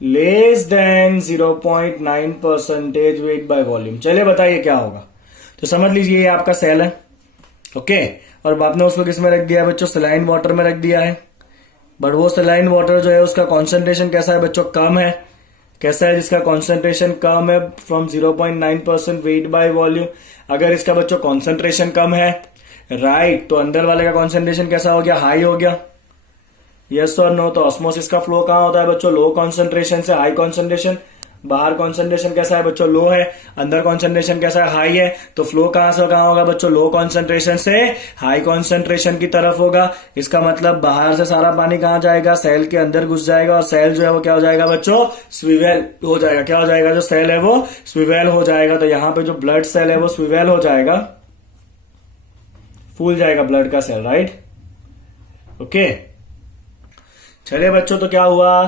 less than 0.9% weight by volume। चलिए बताइए क्या होगा? तो समझ लीजिए ये आपका सेल है, ओके, और आपने उसको किस में रख दिया है बच्चों? सलाइन वाटर में रख दिया है। बट वो सलाइन वाटर जो है उसका कॉन्सेंट्रेशन कैसा है बच्चों? कम है। कैसा है? जिसका कॉन्सेंट्रेशन कम है फ्रॉम 0.9% वेट बाय वॉल्यूम। अगर इसका बच्चों कॉन्सेंट्रेशन कम है, राइट तो अंदर वाले का कॉन्सेंट्रेशन कैसा हो गया? हाई हो गया। यस और नो? तो ऑस्मोसिस का फ्लो कहां होता है बच्चों? लो कॉन्सेंट्रेशन से हाई कॉन्सेंट्रेशन। बाहर कॉन्सेंट्रेशन कैसा है बच्चों? लो है। अंदर कॉन्सेंट्रेशन कैसा है? हाई है। तो फ्लो कहां से कहां होगा बच्चों? लो कॉन्सेंट्रेशन से हाई कॉन्सेंट्रेशन की तरफ होगा। इसका मतलब बाहर से सारा पानी कहां जाएगा? सेल के अंदर घुस जाएगा और सेल जो है वो क्या हो जाएगा बच्चों? स्विवेल हो जाएगा। क्या हो जाएगा? जो सेल है वो स्विवेल हो जाएगा। तो यहां पे जो ब्लड सेल है वो स्विवेल हो जाएगा, फूल जाएगा ब्लड का सेल, राइट? ओके, चलिए बच्चों, तो क्या हुआ?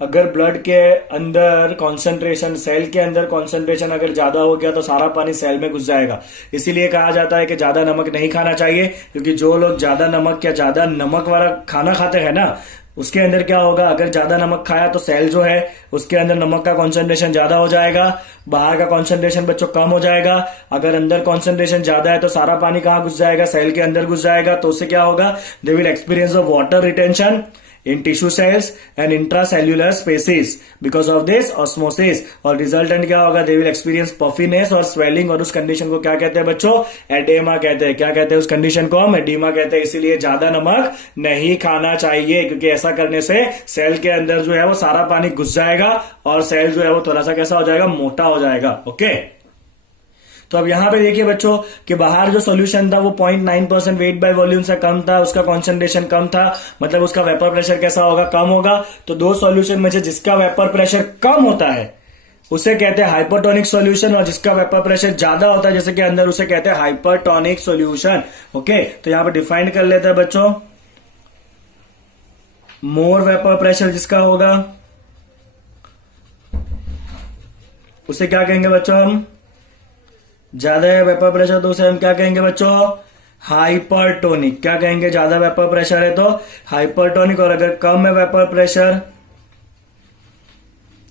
अगर ब्लड के अंदर कॉन्सेंट्रेशन, सेल के अंदर कॉन्सेंट्रेशन अगर ज्यादा हो गया तो सारा पानी सेल में घुस जाएगा। इसीलिए कहा जाता है कि ज्यादा नमक नहीं खाना चाहिए, क्योंकि जो लोग ज्यादा नमक या ज्यादा नमक वाला खाना खाते हैं ना उसके अंदर क्या होगा? अगर ज्यादा नमक खाया तो सेल जो है उसके अंदर नमक का कॉन्सेंट्रेशन ज्यादा हो जाएगा, बाहर का कॉन्सेंट्रेशन बच्चों कम हो जाएगा। अगर अंदर कॉन्सेंट्रेशन ज्यादा है तो सारा पानी कहां घुस जाएगा? सेल के अंदर घुस जाएगा। तो उससे क्या होगा? They will experience of water retention in tissue cells and intracellular spaces because of this osmosis। और रिजल्टेंट क्या होगा? they will experience puffiness और swelling। और उस कंडीशन को क्या कहते हैं बच्चों? एडेमा कहते हैं। क्या कहते हैं उस कंडीशन को? हम एडेमा कहते हैं। इसीलिए ज्यादा नमक नहीं खाना चाहिए, क्योंकि ऐसा करने से सेल के अंदर जो है वो सारा पानी घुस जाएगा और सेल जो है वो थोड़ा सा कैसा हो जाएगा? मोटा हो जाएगा। ओके, तो अब यहां पे देखिए बच्चों कि बाहर जो सॉल्यूशन था वो 0.9% वेट बाय वॉल्यूम से कम था, उसका कॉन्सेंट्रेशन कम था, मतलब उसका वेपर प्रेशर कैसा होगा? कम होगा। तो 2 सॉल्यूशन में से जिसका वेपर प्रेशर कम होता है, उसे कहते हैं हाइपरटोनिक सॉल्यूशन, और जिसका वेपर प्रेशर ज्यादा होता है जैसे कि अंदर, उसे कहते हैं हाइपरटोनिक सॉल्यूशन। ओके, तो यहां पर डिफाइन कर लेते हैं बच्चों। मोर वेपर प्रेशर जिसका होगा उसे क्या कहेंगे बच्चों हम? ज्यादा है वेपर प्रेशर तो उसे हम क्या कहेंगे बच्चों? हाइपरटोनिक। क्या कहेंगे? ज्यादा वेपर प्रेशर है तो हाइपरटोनिक, और अगर कम है वेपर प्रेशर,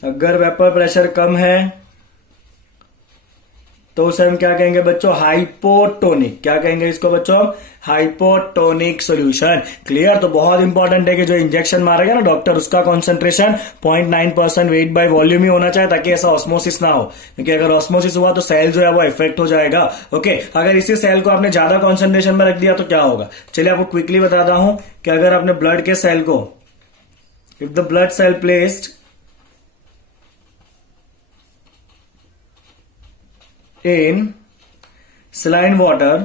अगर वेपर प्रेशर कम है तो उसे हम क्या कहेंगे बच्चों? हाइपोटोनिक। क्या कहेंगे इसको बच्चों? Hypotonic solution. क्लियर? तो बहुत इंपॉर्टेंट है कि जो इंजेक्शन मारेगा ना डॉक्टर, उसका कॉन्सेंट्रेशन 0.9% वेट बाय वॉल्यूम ही होना चाहिए, ताकि ऐसा ऑस्मोसिस ना हो, क्योंकि अगर ऑस्मोसिस हुआ तो सेल जो है वो इफेक्ट हो जाएगा। ओके, अगर इसी सेल को आपने ज्यादा कॉन्सेंट्रेशन में रख दिया तो क्या होगा? चलिए आपको क्विकली बताता हूं कि अगर आपने ब्लड के सेल को, if the blood cell placed in saline water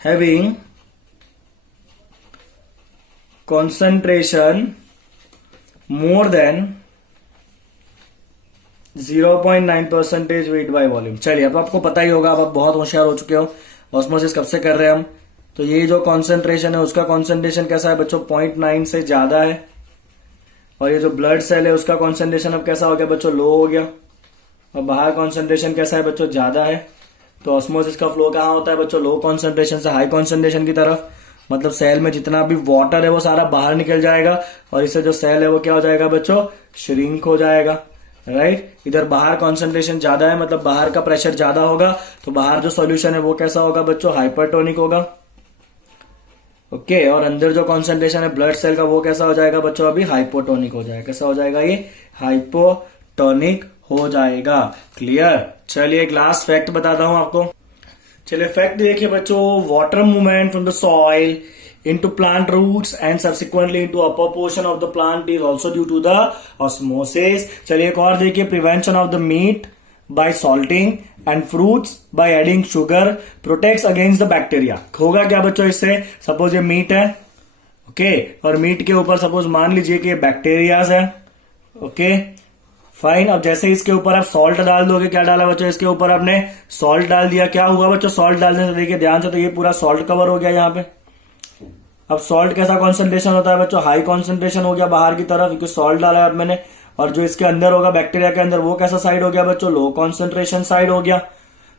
having concentration more than 0.9% weight by volume। चलिए, अब आपको पता ही होगा, अब आप बहुत होशियार हो चुके हो, ऑस्मोसिस कब से कर रहे हैं हम। तो ये जो कॉन्सेंट्रेशन है उसका कॉन्सेंट्रेशन कैसा है बच्चों? 0.9 से ज्यादा है, और ये जो ब्लड सेल है उसका कॉन्सेंट्रेशन अब कैसा हो गया बच्चों? लो हो गया। और बाहर कॉन्सेंट्रेशन कैसा है बच्चों? ज्यादा है। तो ऑस्मोसिस का फ्लो कहाँ होता है बच्चों? लो कॉन्सेंट्रेशन से हाई कॉन्सेंट्रेशन की तरफ। मतलब सेल में जितना भी वाटर है वो सारा बाहर निकल जाएगा, और इससे जो सेल है वो क्या हो जाएगा बच्चों? श्रिंक हो जाएगा। राइट? इधर बाहर कॉन्सेंट्रेशन ज्यादा है, मतलब बाहर का प्रेशर ज्यादा होगा, तो बाहर जो सॉल्यूशन है वो कैसा होगा बच्चों? हाइपरटोनिक होगा। ओके, और अंदर जो कॉन्सेंट्रेशन है ब्लड सेल का वो कैसा हो जाएगा बच्चों? अभी हाइपोटोनिक हो जाएगा। कैसा हो जाएगा? ये हाइपोटोनिक हो जाएगा। क्लियर? चलिए एक लास्ट फैक्ट बताता हूं आपको। चलिए फैक्ट देखिए बच्चों। Water movement from the soil into plant roots and subsequently into upper portion of the plant is also due to the osmosis। चलिए एक और देखिए। prevention of the meat by salting and fruits by adding sugar protects against the bacteria। होगा क्या बच्चों इससे? Suppose ये meet है, ओके, और मीट के ऊपर सपोज मान लीजिए कि बैक्टीरियाज है, ओके फाइन। अब जैसे इसके ऊपर आप सॉल्ट डाल दोगे, क्या डाला बच्चों? इसके ऊपर आपने सॉल्ट डाल दिया, क्या हुआ बच्चों? सॉल्ट डालने से देखिए ध्यान से, तो ये पूरा सॉल्ट कवर हो गया यहाँ पे। अब सॉल्ट कैसा कॉन्सेंट्रेशन होता है बच्चों? हाई कॉन्सेंट्रेशन हो गया बाहर की तरफ, क्योंकि सॉल्ट डाला है अब मैंने। और जो इसके अंदर होगा बैक्टीरिया के अंदर, वो कैसा साइड हो गया बच्चों? लो कॉन्सेंट्रेशन साइड हो गया।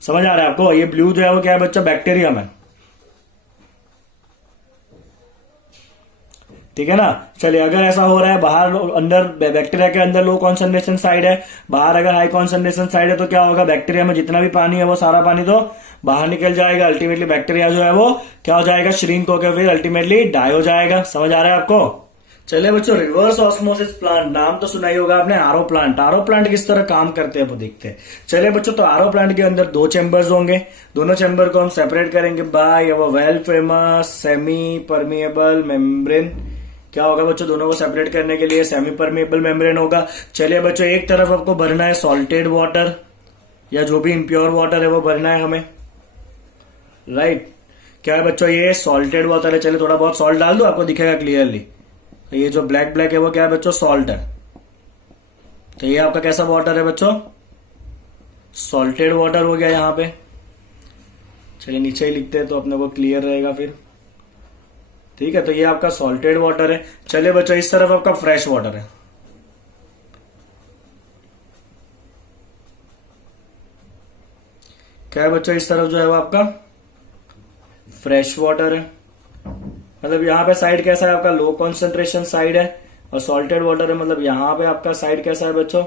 समझ आ रहा है आपको? ये ब्लू जो है वो क्या है बच्चों? बैक्टीरियम है। ठीक है ना? चलिए, अगर ऐसा हो रहा है बाहर, अंदर बैक्टीरिया के अंदर लो कॉन्सेंट्रेशन साइड है, बाहर अगर हाई कॉन्सेंट्रेशन साइड है, तो क्या होगा? बैक्टीरिया में जितना भी पानी है वो सारा पानी तो बाहर निकल जाएगा। अल्टीमेटली बैक्टीरिया जो है वो क्या हो जाएगा? श्रिंक होकर फिर अल्टीमेटली डाई हो जाएगा। समझ आ रहा है आपको? चलिए बच्चों, रिवर्स ऑस्मोसिस प्लांट नाम तो सुना ही होगा आपने, आरओ प्लांट। आरओ प्लांट किस तरह काम करते हैं वो देखते हैं। चलिए बच्चों, तो आरओ प्लांट के अंदर 2 चैम्बर्स होंगे। दोनों चैम्बर को हम सेपरेट करेंगे by well famous semi permeable membrane. क्या होगा बच्चों? दोनों को सेपरेट करने के लिए सेमी परमिएबल मेम्ब्रेन होगा। चलिए बच्चों, एक तरफ आपको भरना है सॉल्टेड वाटर, या जो भी इम्प्योर वाटर है वो भरना है हमें। राइट? क्या है बच्चों? ये सॉल्टेड वाटर है। चलिए थोड़ा बहुत सॉल्ट डाल दो, आपको दिखेगा क्लियरली। ये जो ब्लैक ब्लैक है वो क्या है बच्चों? सॉल्ट है। तो ये आपका कैसा वाटर है बच्चों? सॉल्टेड वाटर हो गया यहाँ पे। चलिए नीचे ही लिखते हैं तो अपने को क्लियर रहेगा फिर। ठीक है, तो ये आपका सॉल्टेड वाटर है। चलिए बच्चों, इस तरफ आपका फ्रेश वाटर है। क्या है बच्चों? इस तरफ जो है वो आपका फ्रेश वाटर है। मतलब यहाँ पे साइड कैसा है आपका? लो कॉन्सेंट्रेशन साइड है, और सॉल्टेड वाटर है, मतलब यहाँ पे आपका साइड कैसा है बच्चों?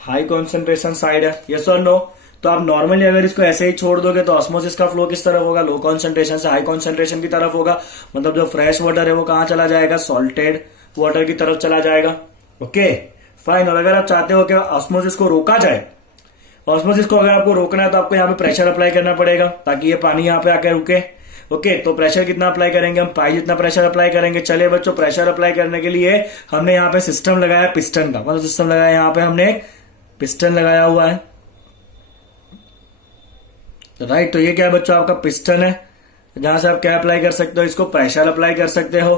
हाई कॉन्सेंट्रेशन साइड है। यस और नो? तो आप नॉर्मली अगर इसको ऐसे ही छोड़ दोगे तो ऑस्मोसिस का फ्लो किस तरफ होगा? लो कॉन्सेंट्रेशन से हाई कॉन्सेंट्रेशन की तरफ होगा। मतलब जो फ्रेश वाटर है वो कहाँ चला जाएगा? सॉल्टेड वाटर की तरफ चला जाएगा। Okay fine. और अगर आप चाहते हो कि ऑस्मोसिस को रोका जाए, ऑस्मोसिस को अगर आपको रोकना है तो आपको यहाँ पे प्रेशर अप्लाई करना पड़ेगा, ताकि ये पानी यहाँ पे आकर रुके। ओके, तो प्रेशर कितना अप्लाई करेंगे हम? पाई जितना प्रेशर अप्लाई करेंगे। चलिए बच्चों, प्रेशर अप्लाई करने के लिए हमने यहाँ पे सिस्टम लगाया पिस्टन का। मतलब सिस्टम लगाया, यहाँ पे हमने एक पिस्टन लगाया हुआ है। राइट? तो ये क्या है बच्चों? आपका पिस्टन है, जहां से आप क्या अप्लाई कर सकते हो? इसको प्रेशर अप्लाई कर सकते हो।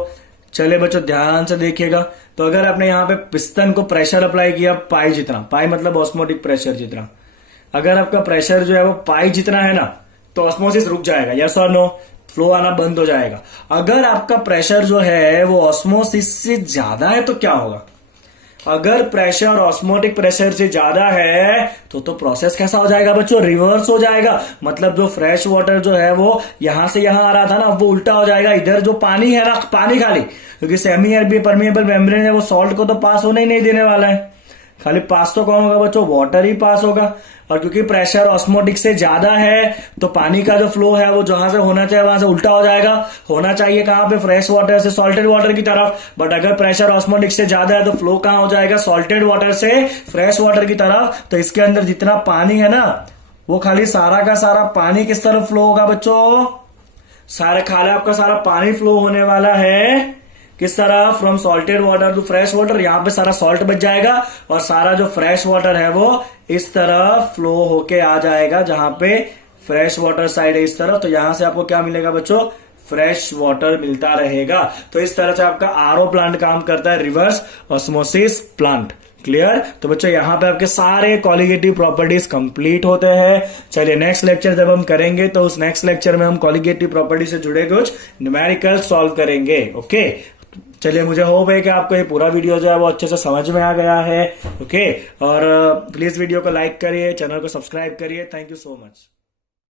चलिए बच्चों ध्यान से देखिएगा। तो अगर आपने यहाँ पे पिस्टन को प्रेशर अप्लाई किया पाई जितना, पाई मतलब ऑस्मोटिक प्रेशर जितना, अगर आपका प्रेशर जो है वो पाई जितना है ना तो ऑस्मोसिस रुक जाएगा, यस और नो, फ्लो आना बंद हो जाएगा। अगर आपका प्रेशर जो है वो ऑस्मोसिस से ज्यादा है तो क्या होगा? अगर प्रेशर ऑस्मोटिक प्रेशर से ज्यादा है तो प्रोसेस कैसा हो जाएगा बच्चों? रिवर्स हो जाएगा। मतलब जो फ्रेश वाटर जो है वो यहां से यहां आ रहा था ना, वो उल्टा हो जाएगा। इधर जो पानी है ना, पानी खाली, क्योंकि सेमी परमिएबल मेम्ब्रेन है, वो सॉल्ट को तो पास होने ही नहीं देने वाला है। खाली पास तो कौन होगा बच्चों? वाटर ही पास होगा। और क्योंकि प्रेशर ऑस्मोटिक से ज्यादा है तो पानी का जो फ्लो है वो जहां से होना चाहिए वहां से उल्टा हो जाएगा। होना चाहिए कहां पे? फ्रेश वाटर से सॉल्टेड वाटर की तरफ। बट अगर प्रेशर ऑस्मोटिक से ज्यादा है तो फ्लो कहां हो जाएगा? सॉल्टेड वाटर से फ्रेश वाटर की तरफ। तो इसके अंदर जितना पानी है ना वो खाली सारा का सारा पानी किस तरफ फ्लो होगा बच्चों? सारा खाली आपका सारा पानी फ्लो होने वाला है किस तरह? From salted water to fresh water. यहां पे सारा सॉल्ट बच जाएगा और सारा जो फ्रेश वाटर है वो इस तरह फ्लो होके आ जाएगा, जहां पे फ्रेश वाटर साइड है इस तरह। तो यहां से आपको क्या मिलेगा बच्चों? फ्रेश वाटर मिलता रहेगा। तो इस तरह से आपका आरओ प्लांट काम करता है, रिवर्स ऑस्मोसिस प्लांट। क्लियर? तो बच्चों यहाँ पे आपके सारे कॉलिगेटिव प्रॉपर्टीज कंप्लीट होते हैं। चलिए नेक्स्ट लेक्चर जब हम करेंगे तो उस नेक्स्ट लेक्चर में हम कॉलिगेटिव प्रॉपर्टी से जुड़े कुछ न्यूमेरिकल सॉल्व करेंगे। ओके, चलिए मुझे होप है कि आपको ये पूरा वीडियो जो है वो अच्छे से समझ में आ गया है। ओके, और प्लीज वीडियो को लाइक करिए, चैनल को सब्सक्राइब करिए। Thank you so much.